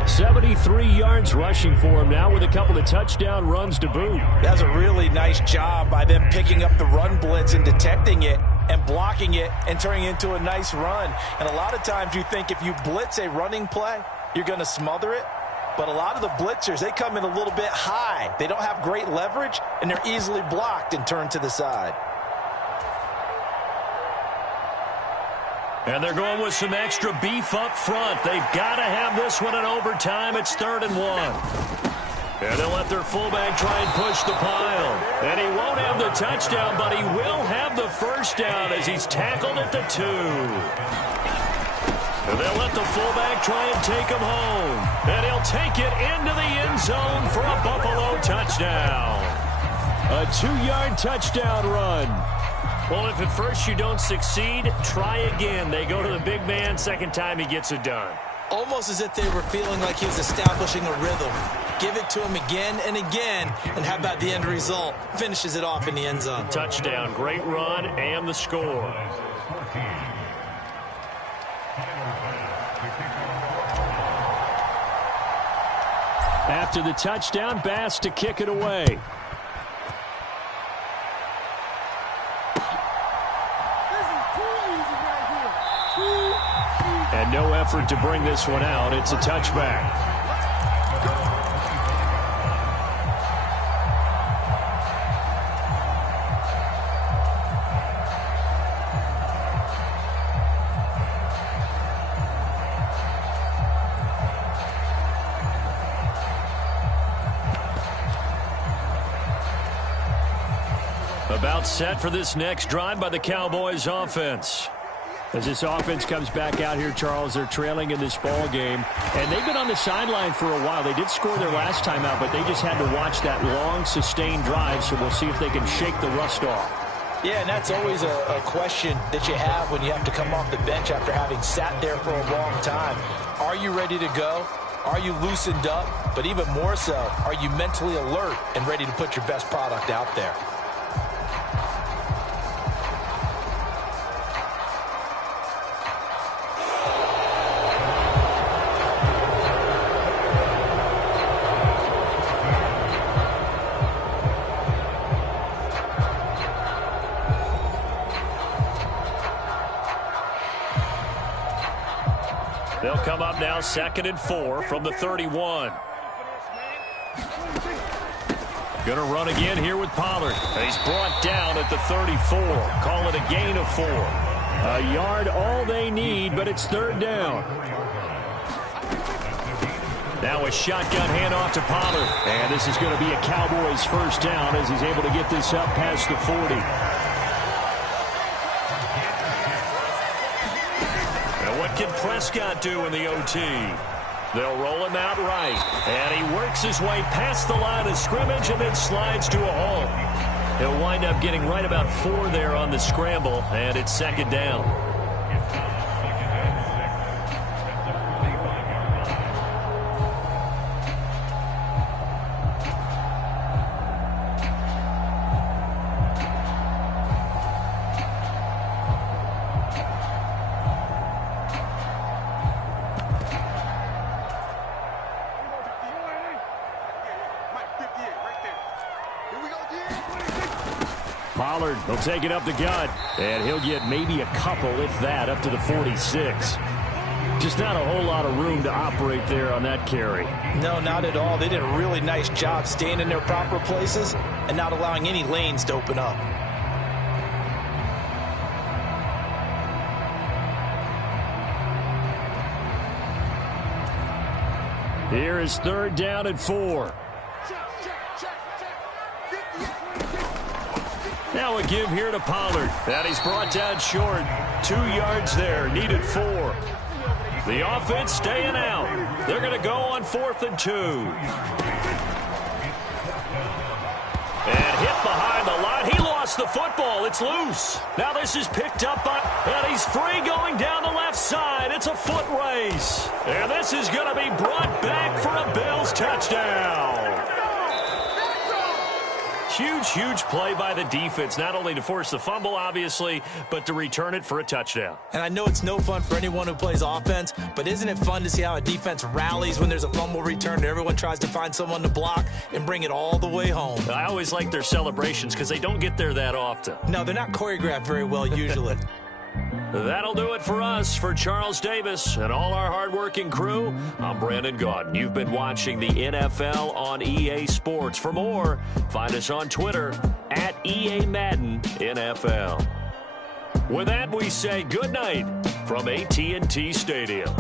73 yards rushing for him now with a couple of touchdown runs to boot. That's a really nice job by them picking up the run blitz and detecting it and blocking it and turning it into a nice run. And a lot of times you think if you blitz a running play, you're going to smother it. But a lot of the blitzers, they come in a little bit high. They don't have great leverage, and they're easily blocked and turned to the side. And they're going with some extra beef up front. They've got to have this one in overtime. It's 3rd and 1. And they'll let their fullback try and push the pile. And he won't have the touchdown, but he will have the 1st down as he's tackled at the 2. And they'll let the fullback try and take him home. And he'll take it into the end zone for a Buffalo touchdown. A 2-yard touchdown run. Well, if at first you don't succeed, try again. They go to the big man. 2nd time he gets it done. Almost as if they were feeling like he was establishing a rhythm. Give it to him again and again. And how about the end result? Finishes it off in the end zone. Touchdown, great run, and the score. After the touchdown, Bass to kick it away. And no effort to bring this one out. It's a touchback. About set for this next drive by the Cowboys offense. As this offense comes back out here, Charles, they're trailing in this ball game. And they've been on the sideline for a while. They did score their last time out, but they just had to watch that long, sustained drive. So we'll see if they can shake the rust off. Yeah, and that's always a question that you have when you have to come off the bench after having sat there for a long time. Are you ready to go? Are you loosened up? But even more so, are you mentally alert and ready to put your best product out there? They'll come up now 2nd and 4 from the 31. Going to run again here with Pollard. He's brought down at the 34. Call it a gain of 4. A yard all they need, but it's 3rd down. Now a shotgun handoff to Pollard. And this is going to be a Cowboys first down as he's able to get this up past the 40. What can Prescott do in the OT? They'll roll him out right. And he works his way past the line of scrimmage and then slides to a halt. He'll wind up getting right about 4 there on the scramble, and it's 2nd down. Pollard will take it up the gut, and he'll get maybe a couple, if that, up to the 46. Just not a whole lot of room to operate there on that carry. No, not at all. They did a really nice job staying in their proper places and not allowing any lanes to open up. Here is 3rd down and 4. Now a give here to Pollard. And he's brought down short. 2 yards there. Needed 4. The offense staying out. They're going to go on 4th and 2. And hit behind the line. He lost the football. It's loose. Now this is picked up by... And he's free going down the left side. It's a foot race. And this is going to be brought back for a Bills touchdown. Huge play by the defense, not only to force the fumble, obviously, but to return it for a touchdown. And I know it's no fun for anyone who plays offense, but isn't it fun to see how a defense rallies when there's a fumble return and everyone tries to find someone to block and bring it all the way home? I always like their celebrations because they don't get there that often. No, they're not choreographed very well usually. That'll do it for us. For Charles Davis and all our hardworking crew, I'm Brandon Gaudin. You've been watching the NFL on EA Sports. For more, find us on Twitter at EA Madden NFL. With that, we say good night from AT&T Stadium.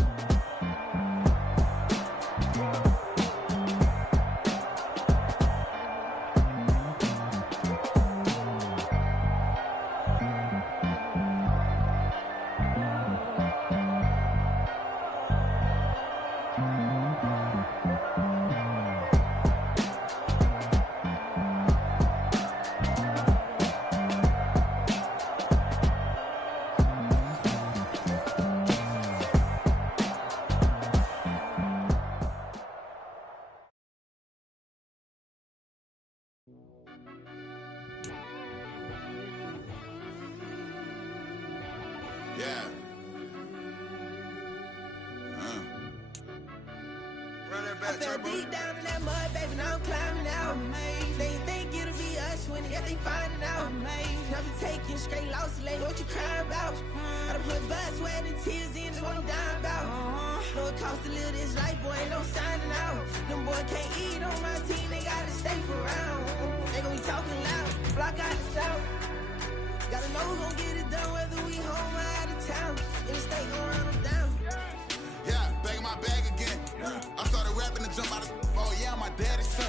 I fell deep down in that mud, baby, now I'm climbing out. They think it'll be us when they finding out. I be taking straight losses, lady, what you crying about? I done put blood, sweat, and tears in, that's what I'm dying about. Know it costs to live this life, boy, ain't no signing out. Them boys can't eat on my team, they gotta stay for round. They gon' be talking loud, block out the south. Gotta know who gon' get it done, whether we home or out of town. In the state gon' run them down. Yeah, back in my bag again. I started rapping and jump out of, oh yeah, my daddy's son.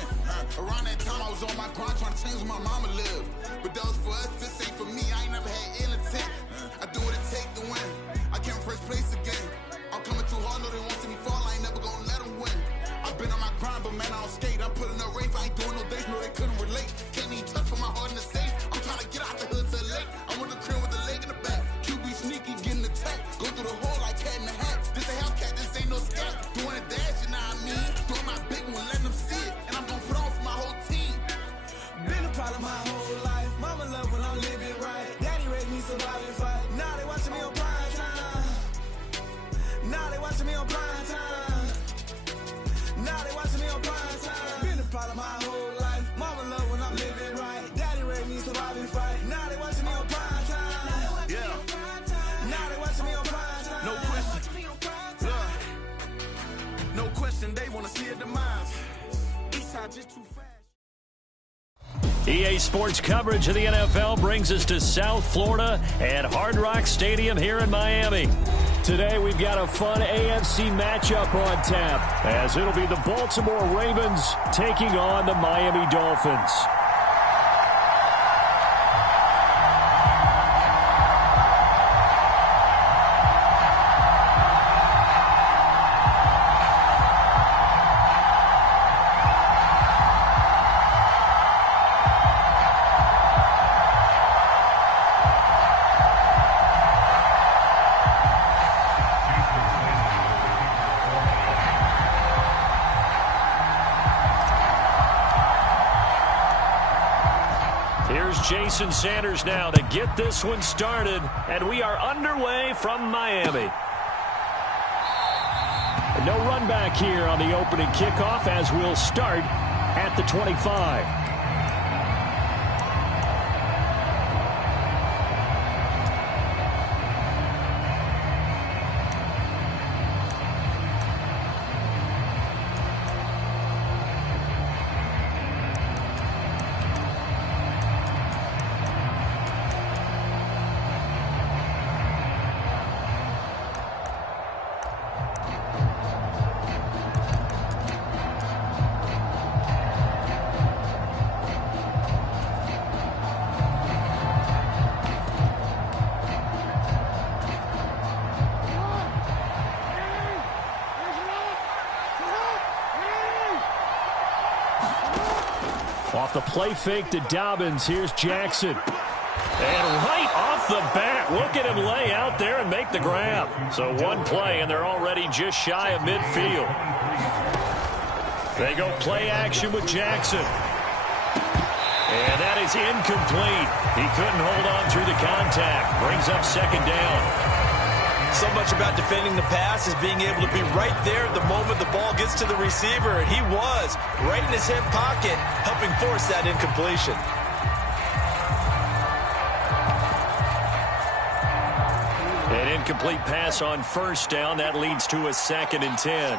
Around that time I was on my grind trying to change where my mama lived. But that was for us, this ain't for me, I ain't never had ill intent. I do what it take to win. I came first place again. I'm coming too hard, no they won't see me fall, I ain't never gonna let them win. I've been on my grind, but man, I don't skate. I'm putting up race, I ain't doing no days, no they couldn't relate. Can't even touch for my heart in the safe. I'm trying to get out the hood to the lake. I'm with the crib with the leg in the back. QB sneaky, getting attacked. Go through the hole like cat in the hat. This a Hellcat, this ain't no scat. Doing a dash, you know what I mean? Doing my big one, letting them see it. And I'm gonna put on for my whole team. Been a problem my whole life. Mama love when I'm living right. Daddy raised me survive and fight. Now they watching me on prime time. Now they watching me on prime time. Now they watching me on prime time. Been a problem my whole life. Mama love when I'm living right. Daddy raised me survive and fight. Now they watching me on prime time. Yeah. Now they watching me on prime time. No question. No question, they wanna see a demise. Eastside just too fast. EA Sports coverage of the NFL brings us to South Florida at Hard Rock Stadium here in Miami. Today we've got a fun AFC matchup on tap, as it'll be the Baltimore Ravens taking on the Miami Dolphins. Here's Jason Sanders now to get this one started, and we are underway from Miami. No run back here on the opening kickoff, as we'll start at the 25. Off the play fake to Dobbins, here's Jackson. And right off the bat, look at him lay out there and make the grab. So one play, and they're already just shy of midfield. They go play action with Jackson. And that is incomplete. He couldn't hold on through the contact. Brings up second down. So much about defending the pass is being able to be right there the moment the ball gets to the receiver, and he was right in his hip pocket, helping force that incompletion. An incomplete pass on first down. That leads to a 2nd and 10.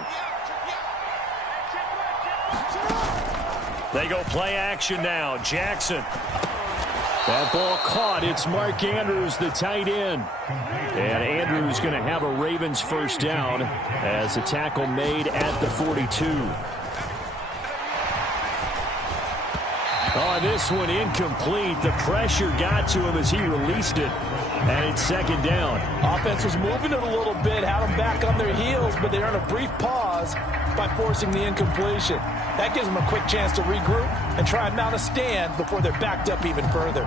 They go play action now. Jackson. That ball caught. It's Mark Andrews, the tight end. And Andrews going to have a Ravens first down as a tackle made at the 42. Oh, this one incomplete. The pressure got to him as he released it. And it's second down. Offense was moving it a little bit, had them back on their heels, but they earned a brief pause by forcing the incompletion. That gives them a quick chance to regroup and try and mount a stand before they're backed up even further.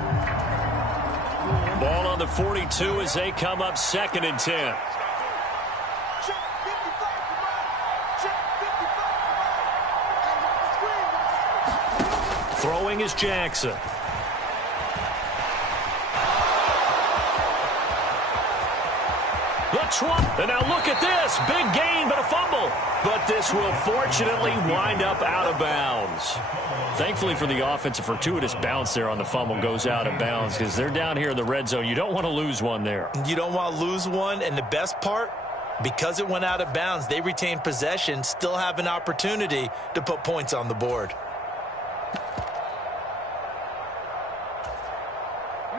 Ball on the 42 as they come up 2nd and 10. Throwing is Jackson. The Trump, and now look at this. Big gain, but a fumble. But this will fortunately wind up out of bounds. Thankfully for the offense, a fortuitous bounce there on the fumble goes out of bounds because they're down here in the red zone. You don't want to lose one there. You don't want to lose one, and the best part, because it went out of bounds, they retain possession, still have an opportunity to put points on the board.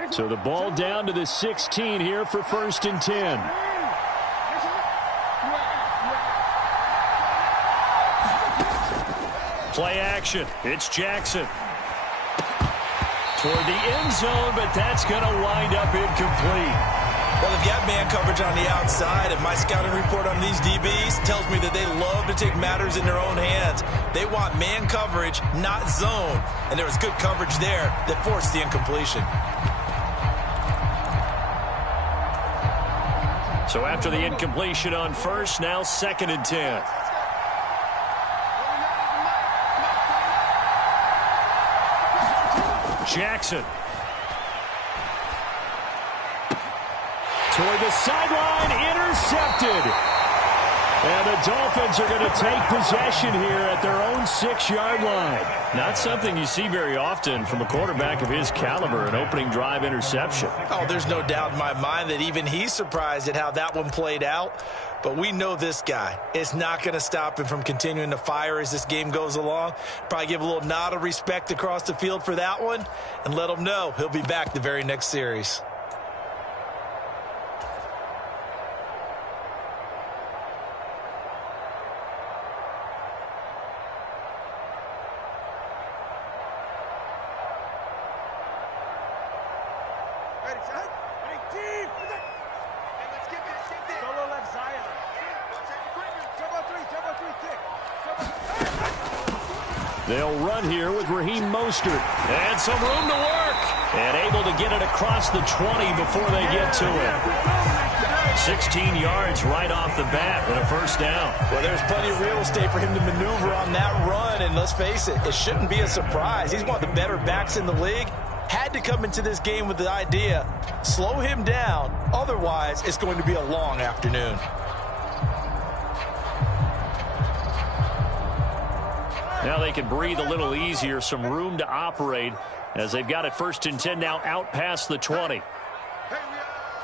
So the ball down to the 16 here for 1st and 10. Play action. It's Jackson. Toward the end zone, but that's going to wind up incomplete. Well, they've got man coverage on the outside, and my scouting report on these DBs tells me that they love to take matters in their own hands. They want man coverage, not zone, and there was good coverage there that forced the incompletion. So after the incompletion on first, now 2nd and 10. Jackson. Toward the sideline, intercepted. And the Dolphins are going to take possession here at their own 6-yard line. Not something you see very often from a quarterback of his caliber, an opening drive interception. Oh, there's no doubt in my mind that even he's surprised at how that one played out. But we know this guy. It's not going to stop him from continuing to fire as this game goes along. Probably give a little nod of respect across the field for that one and let him know he'll be back the very next series. They'll run here with Raheem Mostert. And some room to work. And able to get it across the 20 before they get to it. 16 yards right off the bat and a first down. Well, there's plenty of real estate for him to maneuver on that run. And let's face it, it shouldn't be a surprise. He's one of the better backs in the league. Had to come into this game with the idea, slow him down. Otherwise, it's going to be a long afternoon. Now they can breathe a little easier, some room to operate as they've got it 1st and 10 now out past the 20. Hey, we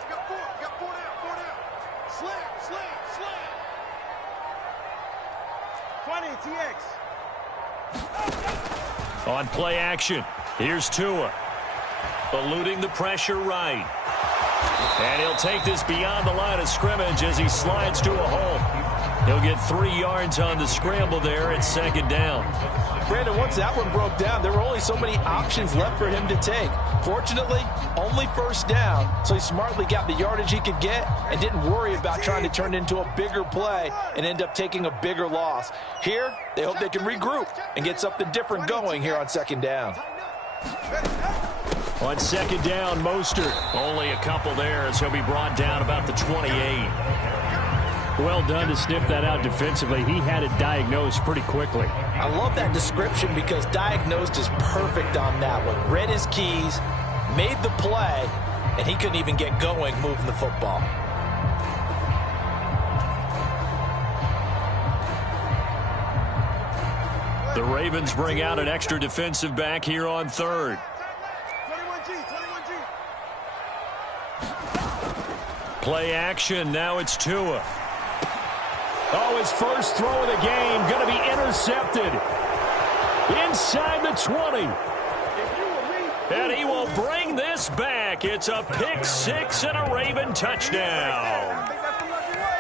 got four down. Slam. 20, TX. On play action, here's Tua. Eluding the pressure right. And he'll take this beyond the line of scrimmage as he slides to a hole. He'll get 3 yards on the scramble there at 2nd down. Brandon, once that one broke down, there were only so many options left for him to take. Fortunately, only 1st down, so he smartly got the yardage he could get and didn't worry about trying to turn it into a bigger play and end up taking a bigger loss. Here, they hope they can regroup and get something different going here on 2nd down. On 2nd down, Mostert. Only a couple there as he'll be brought down about the 28. Well done to sniff that out defensively. He had it diagnosed pretty quickly. I love that description because diagnosed is perfect on that one. Read his keys, made the play, and he couldn't even get going moving the football. The Ravens bring out an extra defensive back here on 3rd. 21G. Play action, now it's Tua. Oh, his first throw of the game going to be intercepted. Inside the 20. And he will bring this back. It's a pick 6 and a Raven touchdown.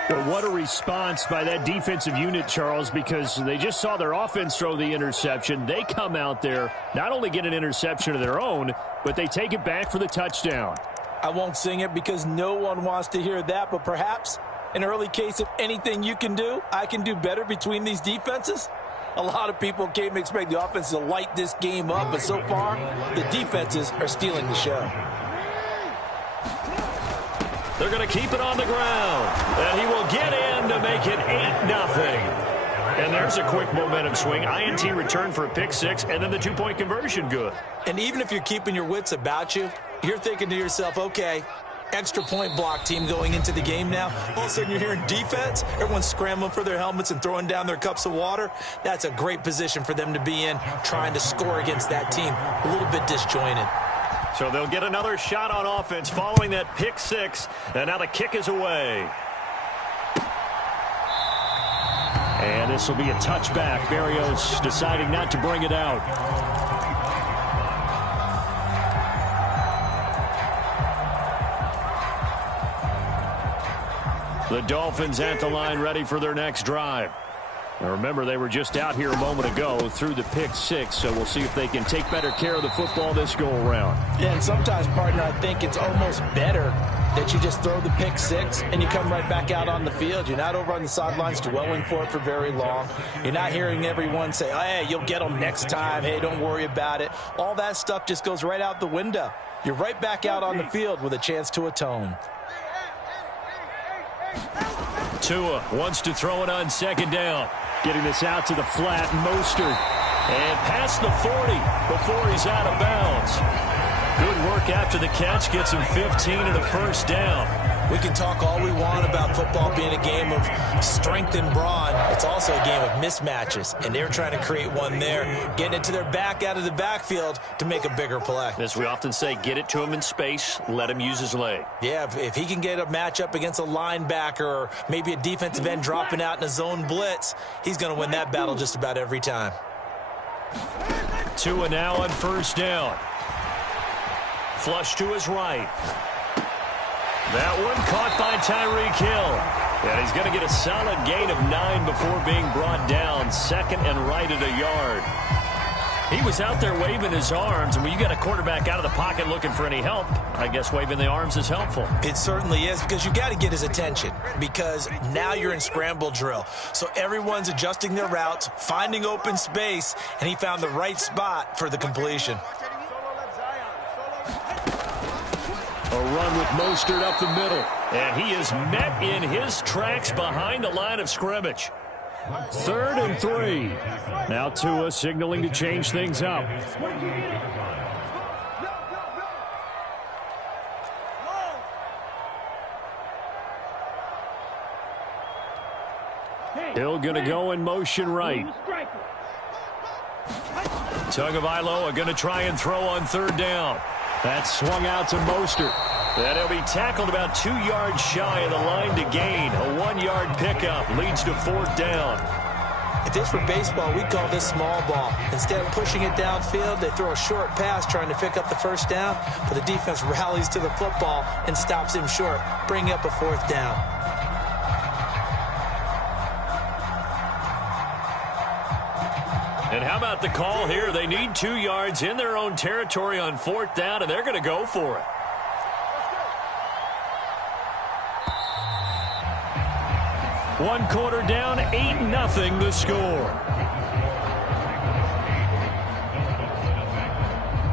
Well, what a response by that defensive unit, Charles, because they just saw their offense throw the interception. They come out there, not only get an interception of their own, but they take it back for the touchdown. I won't sing it because no one wants to hear that, but perhaps an early case of anything you can do, I can do better between these defenses. A lot of people came to expect the offense to light this game up, but so far, the defenses are stealing the show. They're going to keep it on the ground, and he will get in to make it 8-0. And there's a quick momentum swing. INT return for a pick 6, and then the 2-point conversion good. And even if you're keeping your wits about you, you're thinking to yourself, okay, extra point block team going into the game now. All of a sudden you're hearing defense. Everyone's scrambling for their helmets and throwing down their cups of water. That's a great position for them to be in, trying to score against that team. A little bit disjointed. So they'll get another shot on offense following that pick six. And now the kick is away. And this will be a touchback. Barrios deciding not to bring it out. The Dolphins at the line ready for their next drive. Now remember, they were just out here a moment ago through the pick six, so we'll see if they can take better care of the football this go-around. Yeah, and sometimes, partner, I think it's almost better that you just throw the pick six and you come right back out on the field. You're not over on the sidelines dwelling for it for very long. You're not hearing everyone say, oh, hey, you'll get them next time. Hey, don't worry about it. All that stuff just goes right out the window. You're right back out on the field with a chance to atone. Tua wants to throw it on second down. Getting this out to the flat, Mostert. And past the 40 before he's out of bounds. Good work after the catch. Gets him 15 and a first down. We can talk all we want about football being a game of strength and brawn. It's also a game of mismatches, and they're trying to create one there, getting it to their back out of the backfield to make a bigger play. As we often say, get it to him in space, let him use his leg. Yeah, if he can get a matchup against a linebacker or maybe a defensive end dropping out in a zone blitz, he's going to win that battle just about every time. Tua now on first down. Flush to his right. That one caught by Tyreek Hill. And he's going to get a solid gain of 9 before being brought down. Second and right at a yard. He was out there waving his arms, and when you got a quarterback out of the pocket looking for any help, I guess waving the arms is helpful. It certainly is, because you got to get his attention, because now you're in scramble drill. So everyone's adjusting their routes, finding open space, and he found the right spot for the completion. A run with Mostert up the middle. And he is met in his tracks behind the line of scrimmage. 3rd and 3. Now Tua signaling to change things up. Hill going to go in motion right. Tagovailoa going to try and throw on 3rd down. That's swung out to Mostert. And he'll be tackled about 2 yards shy of the line to gain. A 1-yard pickup leads to 4th down. If this were baseball, we'd call this small ball. Instead of pushing it downfield, they throw a short pass trying to pick up the first down, but the defense rallies to the football and stops him short, bringing up a 4th down. And how about the call here? They need 2 yards in their own territory on 4th down, and they're going to go for it. One quarter down, 8-0 the score.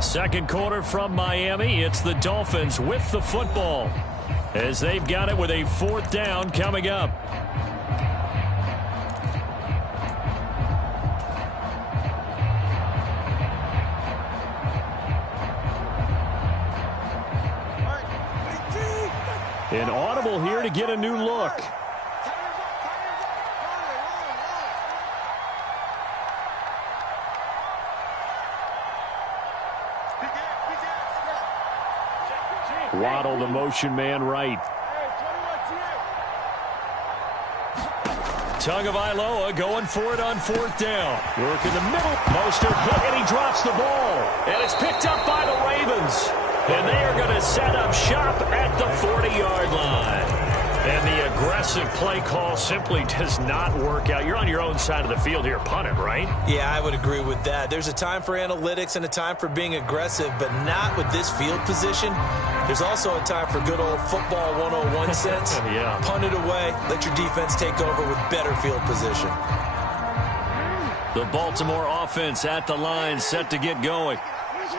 Second quarter from Miami. It's the Dolphins with the football as they've got it with a 4th down coming up. An audible here to get a new look. Waddle, the motion man, right. Tagovailoa going for it on 4th down. Work in the middle. Mostert hit, and he drops the ball. And it's picked up by the Ravens. And they are going to set up shop at the 40-yard line. And the aggressive play call simply does not work out. You're on your own side of the field here. Punt it, right? Yeah, I would agree with that. There's a time for analytics and a time for being aggressive, but not with this field position. There's also a time for good old football 101 sense. Yeah. Punt it away. Let your defense take over with better field position. The Baltimore offense at the line, set to get going.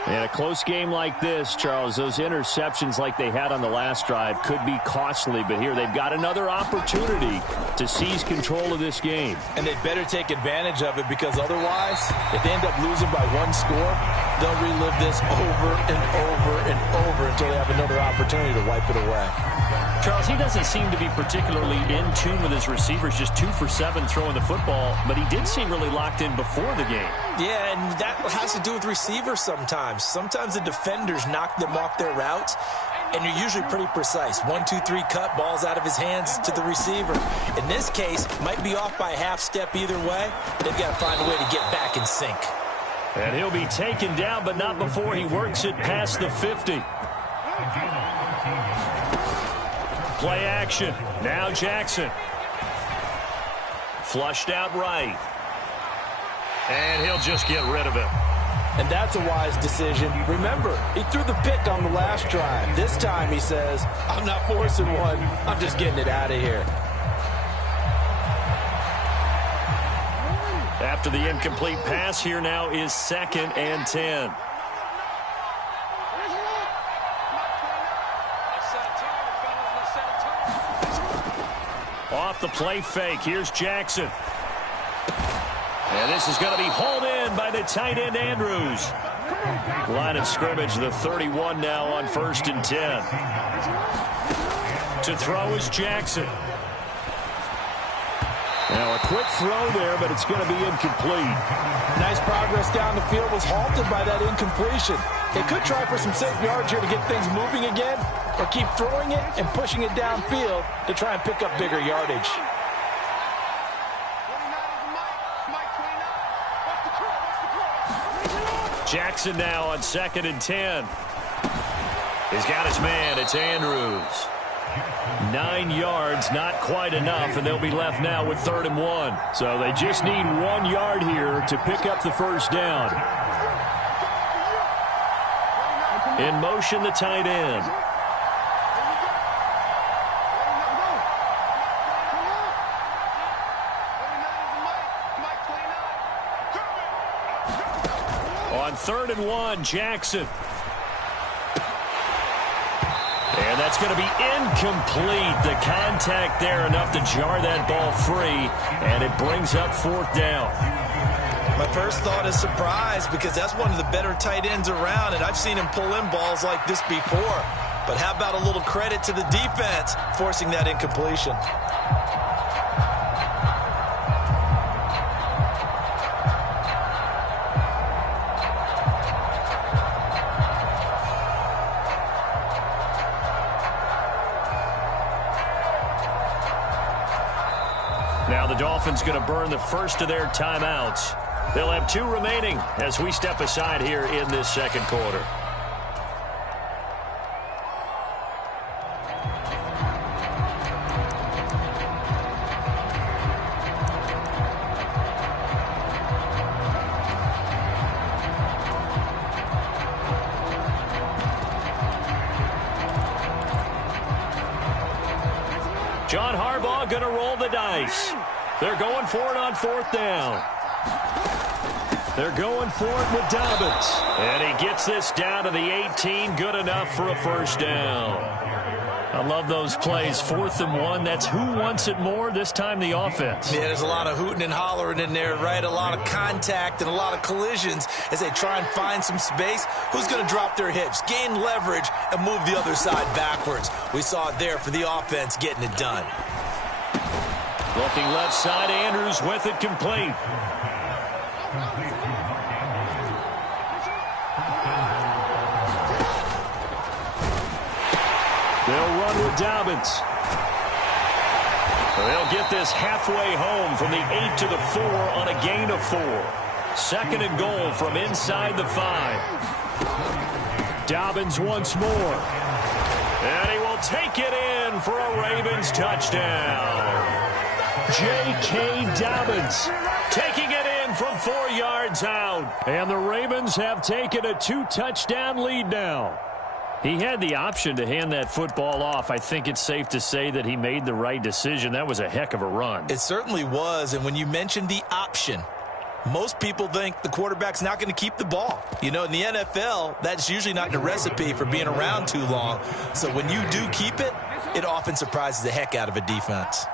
In a close game like this, Charles, those interceptions like they had on the last drive could be costly, but here they've got another opportunity to seize control of this game. And they better take advantage of it, because otherwise, if they end up losing by one score, they'll relive this over and over and over until they have another opportunity to wipe it away. Charles, he doesn't seem to be particularly in tune with his receivers, just 2 for 7 throwing the football, but he did seem really locked in before the game. Yeah, and that has to do with receivers sometimes. Sometimes the defenders knock them off their routes, and you're usually pretty precise. 1, 2, 3 cut, balls out of his hands to the receiver. In this case, might be off by a half step either way. They've got to find a way to get back in sync. And he'll be taken down, but not before he works it past the 50. Play action. Now Jackson. Flushed out right. And he'll just get rid of it. And that's a wise decision. Remember, he threw the pick on the last drive. This time he says, I'm not forcing one. I'm just getting it out of here. After the incomplete pass, here now is 2nd and 10. Off the play fake, here's Jackson. And this is going to be hauled in by the tight end, Andrews. Line of scrimmage, the 31 now on 1st and 10. To throw is Jackson. Now a quick throw there, but it's going to be incomplete. Nice progress down the field, was halted by that incompletion. They could try for some safe yards here to get things moving again, or keep throwing it and pushing it downfield to try and pick up bigger yardage. Jackson now on 2nd and 10. He's got his man. It's Andrews. 9 yards, not quite enough, and they'll be left now with 3rd and 1. So they just need 1 yard here to pick up the first down. In motion, the tight end. On 3rd and 1, Jackson. And that's going to be incomplete. The contact there enough to jar that ball free, and it brings up 4th down. My first thought is surprise, because that's one of the better tight ends around, and I've seen him pull in balls like this before. But how about a little credit to the defense forcing that incompletion? Now the Dolphins going to burn the first of their timeouts. They'll have 2 remaining as we step aside here in this 2nd quarter. John Harbaugh going to roll the dice. They're going for it on 4th down. They're going for it with Dobbins. And he gets this down to the 18. Good enough for a first down. I love those plays. 4th and 1. That's who wants it more. This time the offense. Yeah, there's a lot of hooting and hollering in there, right? A lot of contact and a lot of collisions as they try and find some space. Who's going to drop their hips, gain leverage, and move the other side backwards? We saw it there for the offense getting it done. Looking left side, Andrews with it complete. They'll run with Dobbins. They'll get this halfway home from the 8 to the 4 on a gain of 4. 2nd and goal from inside the 5. Dobbins once more. And he will take it in for a Ravens touchdown. J.K. Dobbins taking it in from 4 yards out. And the Ravens have taken a 2-touchdown lead now. He had the option to hand that football off. I think it's safe to say that he made the right decision. That was a heck of a run. It certainly was, and when you mentioned the option, Most people think the quarterback's not going to keep the ball. You know, in the NFL, that's usually not the recipe for being around too long. So when you do keep it, it often surprises the heck out of a defense.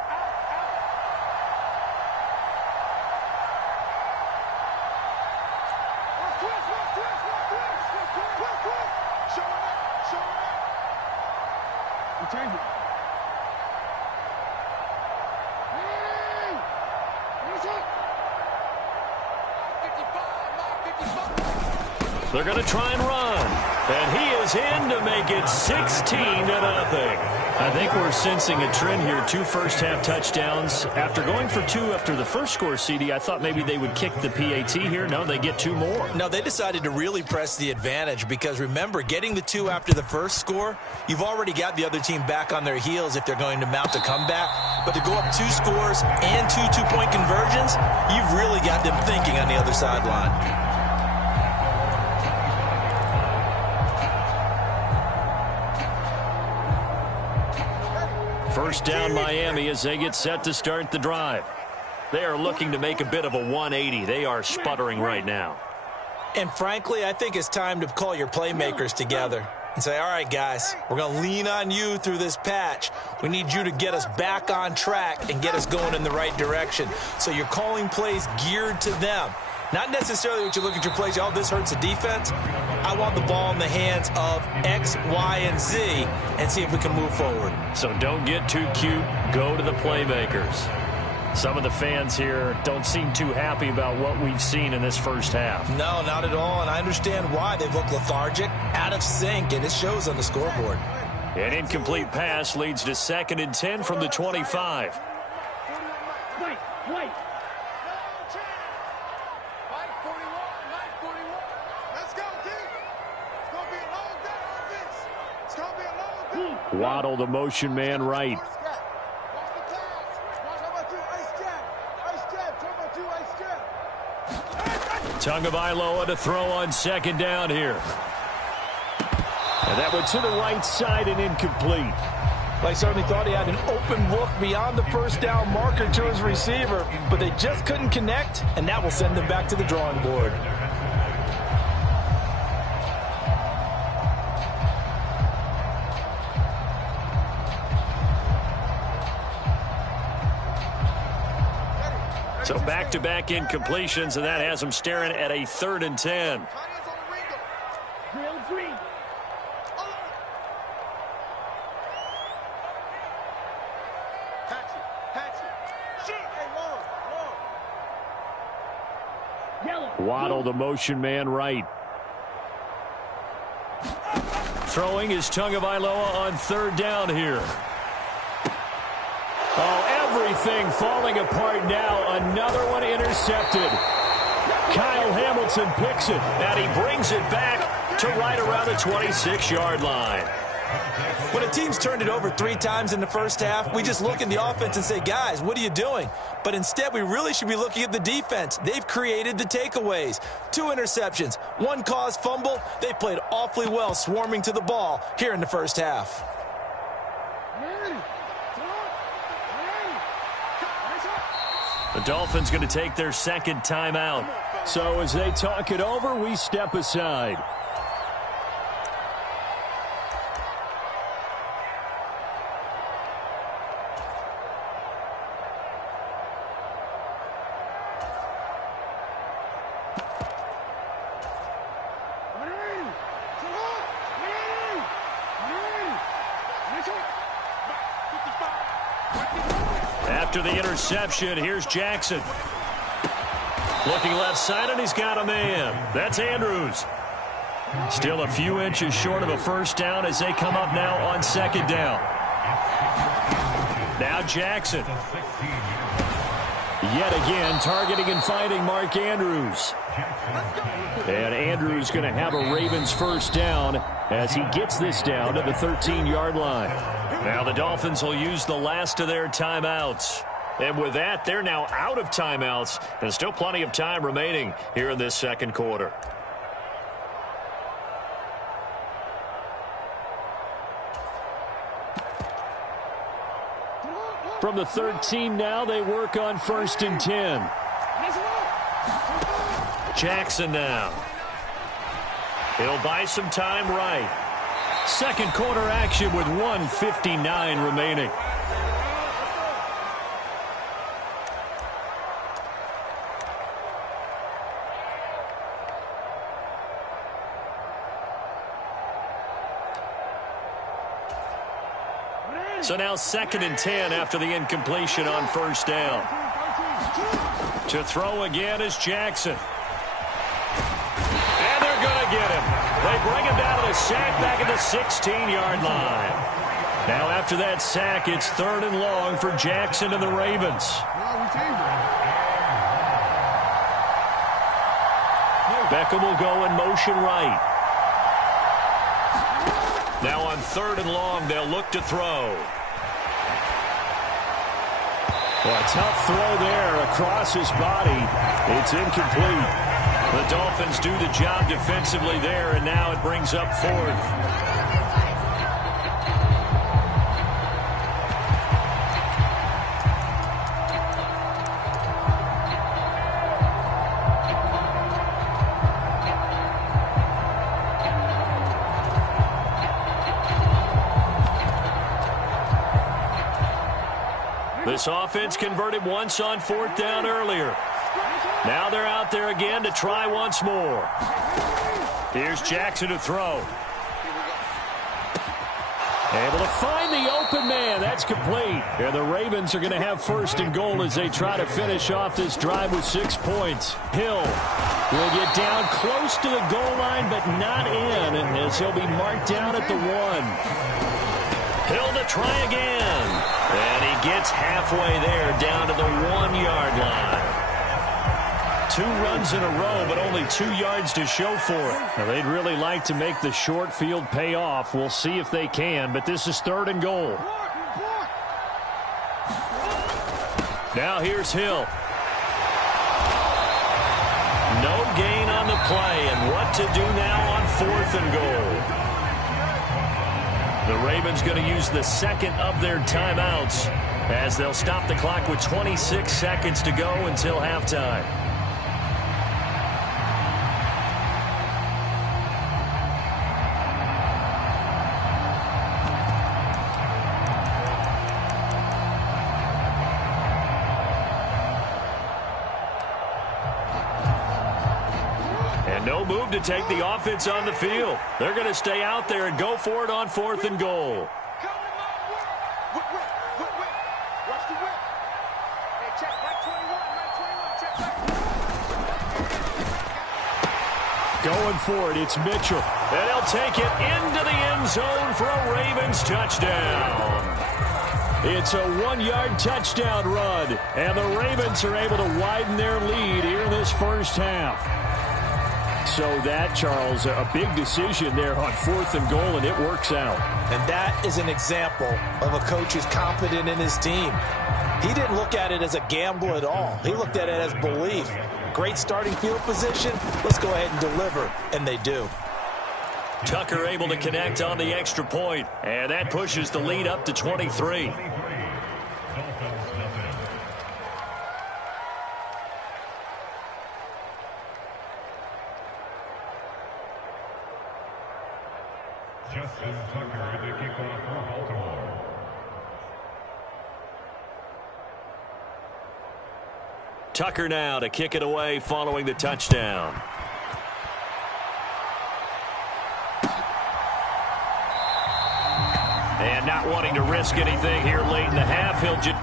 They're going to try and run. And he is in to make it 16-0. I think we're sensing a trend here. 2 first-half touchdowns. After going for 2 after the first score, CD, I thought maybe they would kick the PAT here. No, they get 2 more. No, they decided to really press the advantage because, remember, getting the 2 after the first score, you've already got the other team back on their heels if they're going to mount a comeback. But to go up 2 scores and 2 two-point conversions, you've really got them thinking on the other sideline. First down, Miami, as they get set to start the drive. They are looking to make a bit of a 180. They are sputtering right now. And frankly, I think it's time to call your playmakers together and say, all right, guys, we're going to lean on you through this patch. We need you to get us back on track and get us going in the right direction. So you're calling plays geared to them. Not necessarily what you look at your plays, oh, this hurts the defense. I want the ball in the hands of X, Y, and Z and see if we can move forward. So don't get too cute. Go to the playmakers. Some of the fans here don't seem too happy about what we've seen in this first half. No, not at all, and I understand why. They look lethargic, out of sync, and it shows on the scoreboard. An incomplete pass leads to 2nd and 10 from the 25. Wait. Waddle, the motion man right. Tagovailoa to throw on 2nd down here. And that went to the right side and incomplete. I certainly thought he had an open look beyond the first down marker to his receiver, but they just couldn't connect, and that will send them back to the drawing board. So back-to-back incompletions, and that has them staring at a 3rd and 10. Waddle, the motion man right. Throwing is Tagovailoa on 3rd down here. Oh, everything falling apart now. Another one intercepted. Kyle Hamilton picks it, and he brings it back to right around the 26-yard line. When a team's turned it over 3 times in the first half, we just look at the offense and say, guys, what are you doing? But instead, we really should be looking at the defense. They've created the takeaways. 2 interceptions, 1 caused fumble. They played awfully well swarming to the ball here in the first half. The Dolphins going to take their 2nd timeout. So as they talk it over, we step aside. After the interception, here's Jackson. Looking left side, and he's got a man. That's Andrews. Still a few inches short of a first down as they come up now on 2nd down. Now Jackson. Yet again, targeting and finding Mark Andrews. And Andrews going to have a Ravens first down as he gets this down to the 13-yard line. Now the Dolphins will use the last of their timeouts. And with that, they're now out of timeouts. And still plenty of time remaining here in this 2nd quarter. From the 13 now, they work on 1st and 10. Jackson now. He'll buy some time right. Second quarter action with 1:59 remaining. So now 2nd and 10 after the incompletion on first down. To throw again is Jackson. And they're going to get him. They bring him down to the sack back at the 16-yard line. Now after that sack, it's 3rd and long for Jackson and the Ravens. Beckham will go in motion right. Now on 3rd and long, they'll look to throw. Well, a tough throw there across his body. It's incomplete. The Dolphins do the job defensively there, and now it brings up 4th. This offense converted once on 4th down earlier. Now they're out there again to try once more. Here's Jackson to throw. Able to find the open man. That's complete. And the Ravens are going to have 1st and goal as they try to finish off this drive with 6 points. Hill will get down close to the goal line, but not in, as he'll be marked down at the 1. Hill to try again. And he gets halfway there, down to the 1-yard line. 2 runs in a row, but only 2 yards to show for it. Now, they'd really like to make the short field pay off. We'll see if they can, but this is 3rd and goal. Now here's Hill. No gain on the play, and what to do now on 4th and goal. The Ravens going to use the 2nd of their timeouts as they'll stop the clock with 26 seconds to go until halftime. No move to take the offense on the field. They're going to stay out there and go for it on 4th and goal. Going for it, it's Mitchell. And he'll take it into the end zone for a Ravens touchdown. It's a 1-yard touchdown run, and the Ravens are able to widen their lead here in this first half. So that, Charles, a big decision there on 4th and goal, and it works out. And that is an example of a coach who's confident in his team. He didn't look at it as a gamble at all. He looked at it as belief. Great starting field position. Let's go ahead and deliver. And they do. Tucker able to connect on the extra point, and that pushes the lead up to 23. Tucker to kick off for Baltimore. Tucker now to kick it away following the touchdown. And not wanting to risk anything here late in the half, he'll just...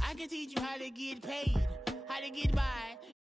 I can teach you how to get paid, how to get by.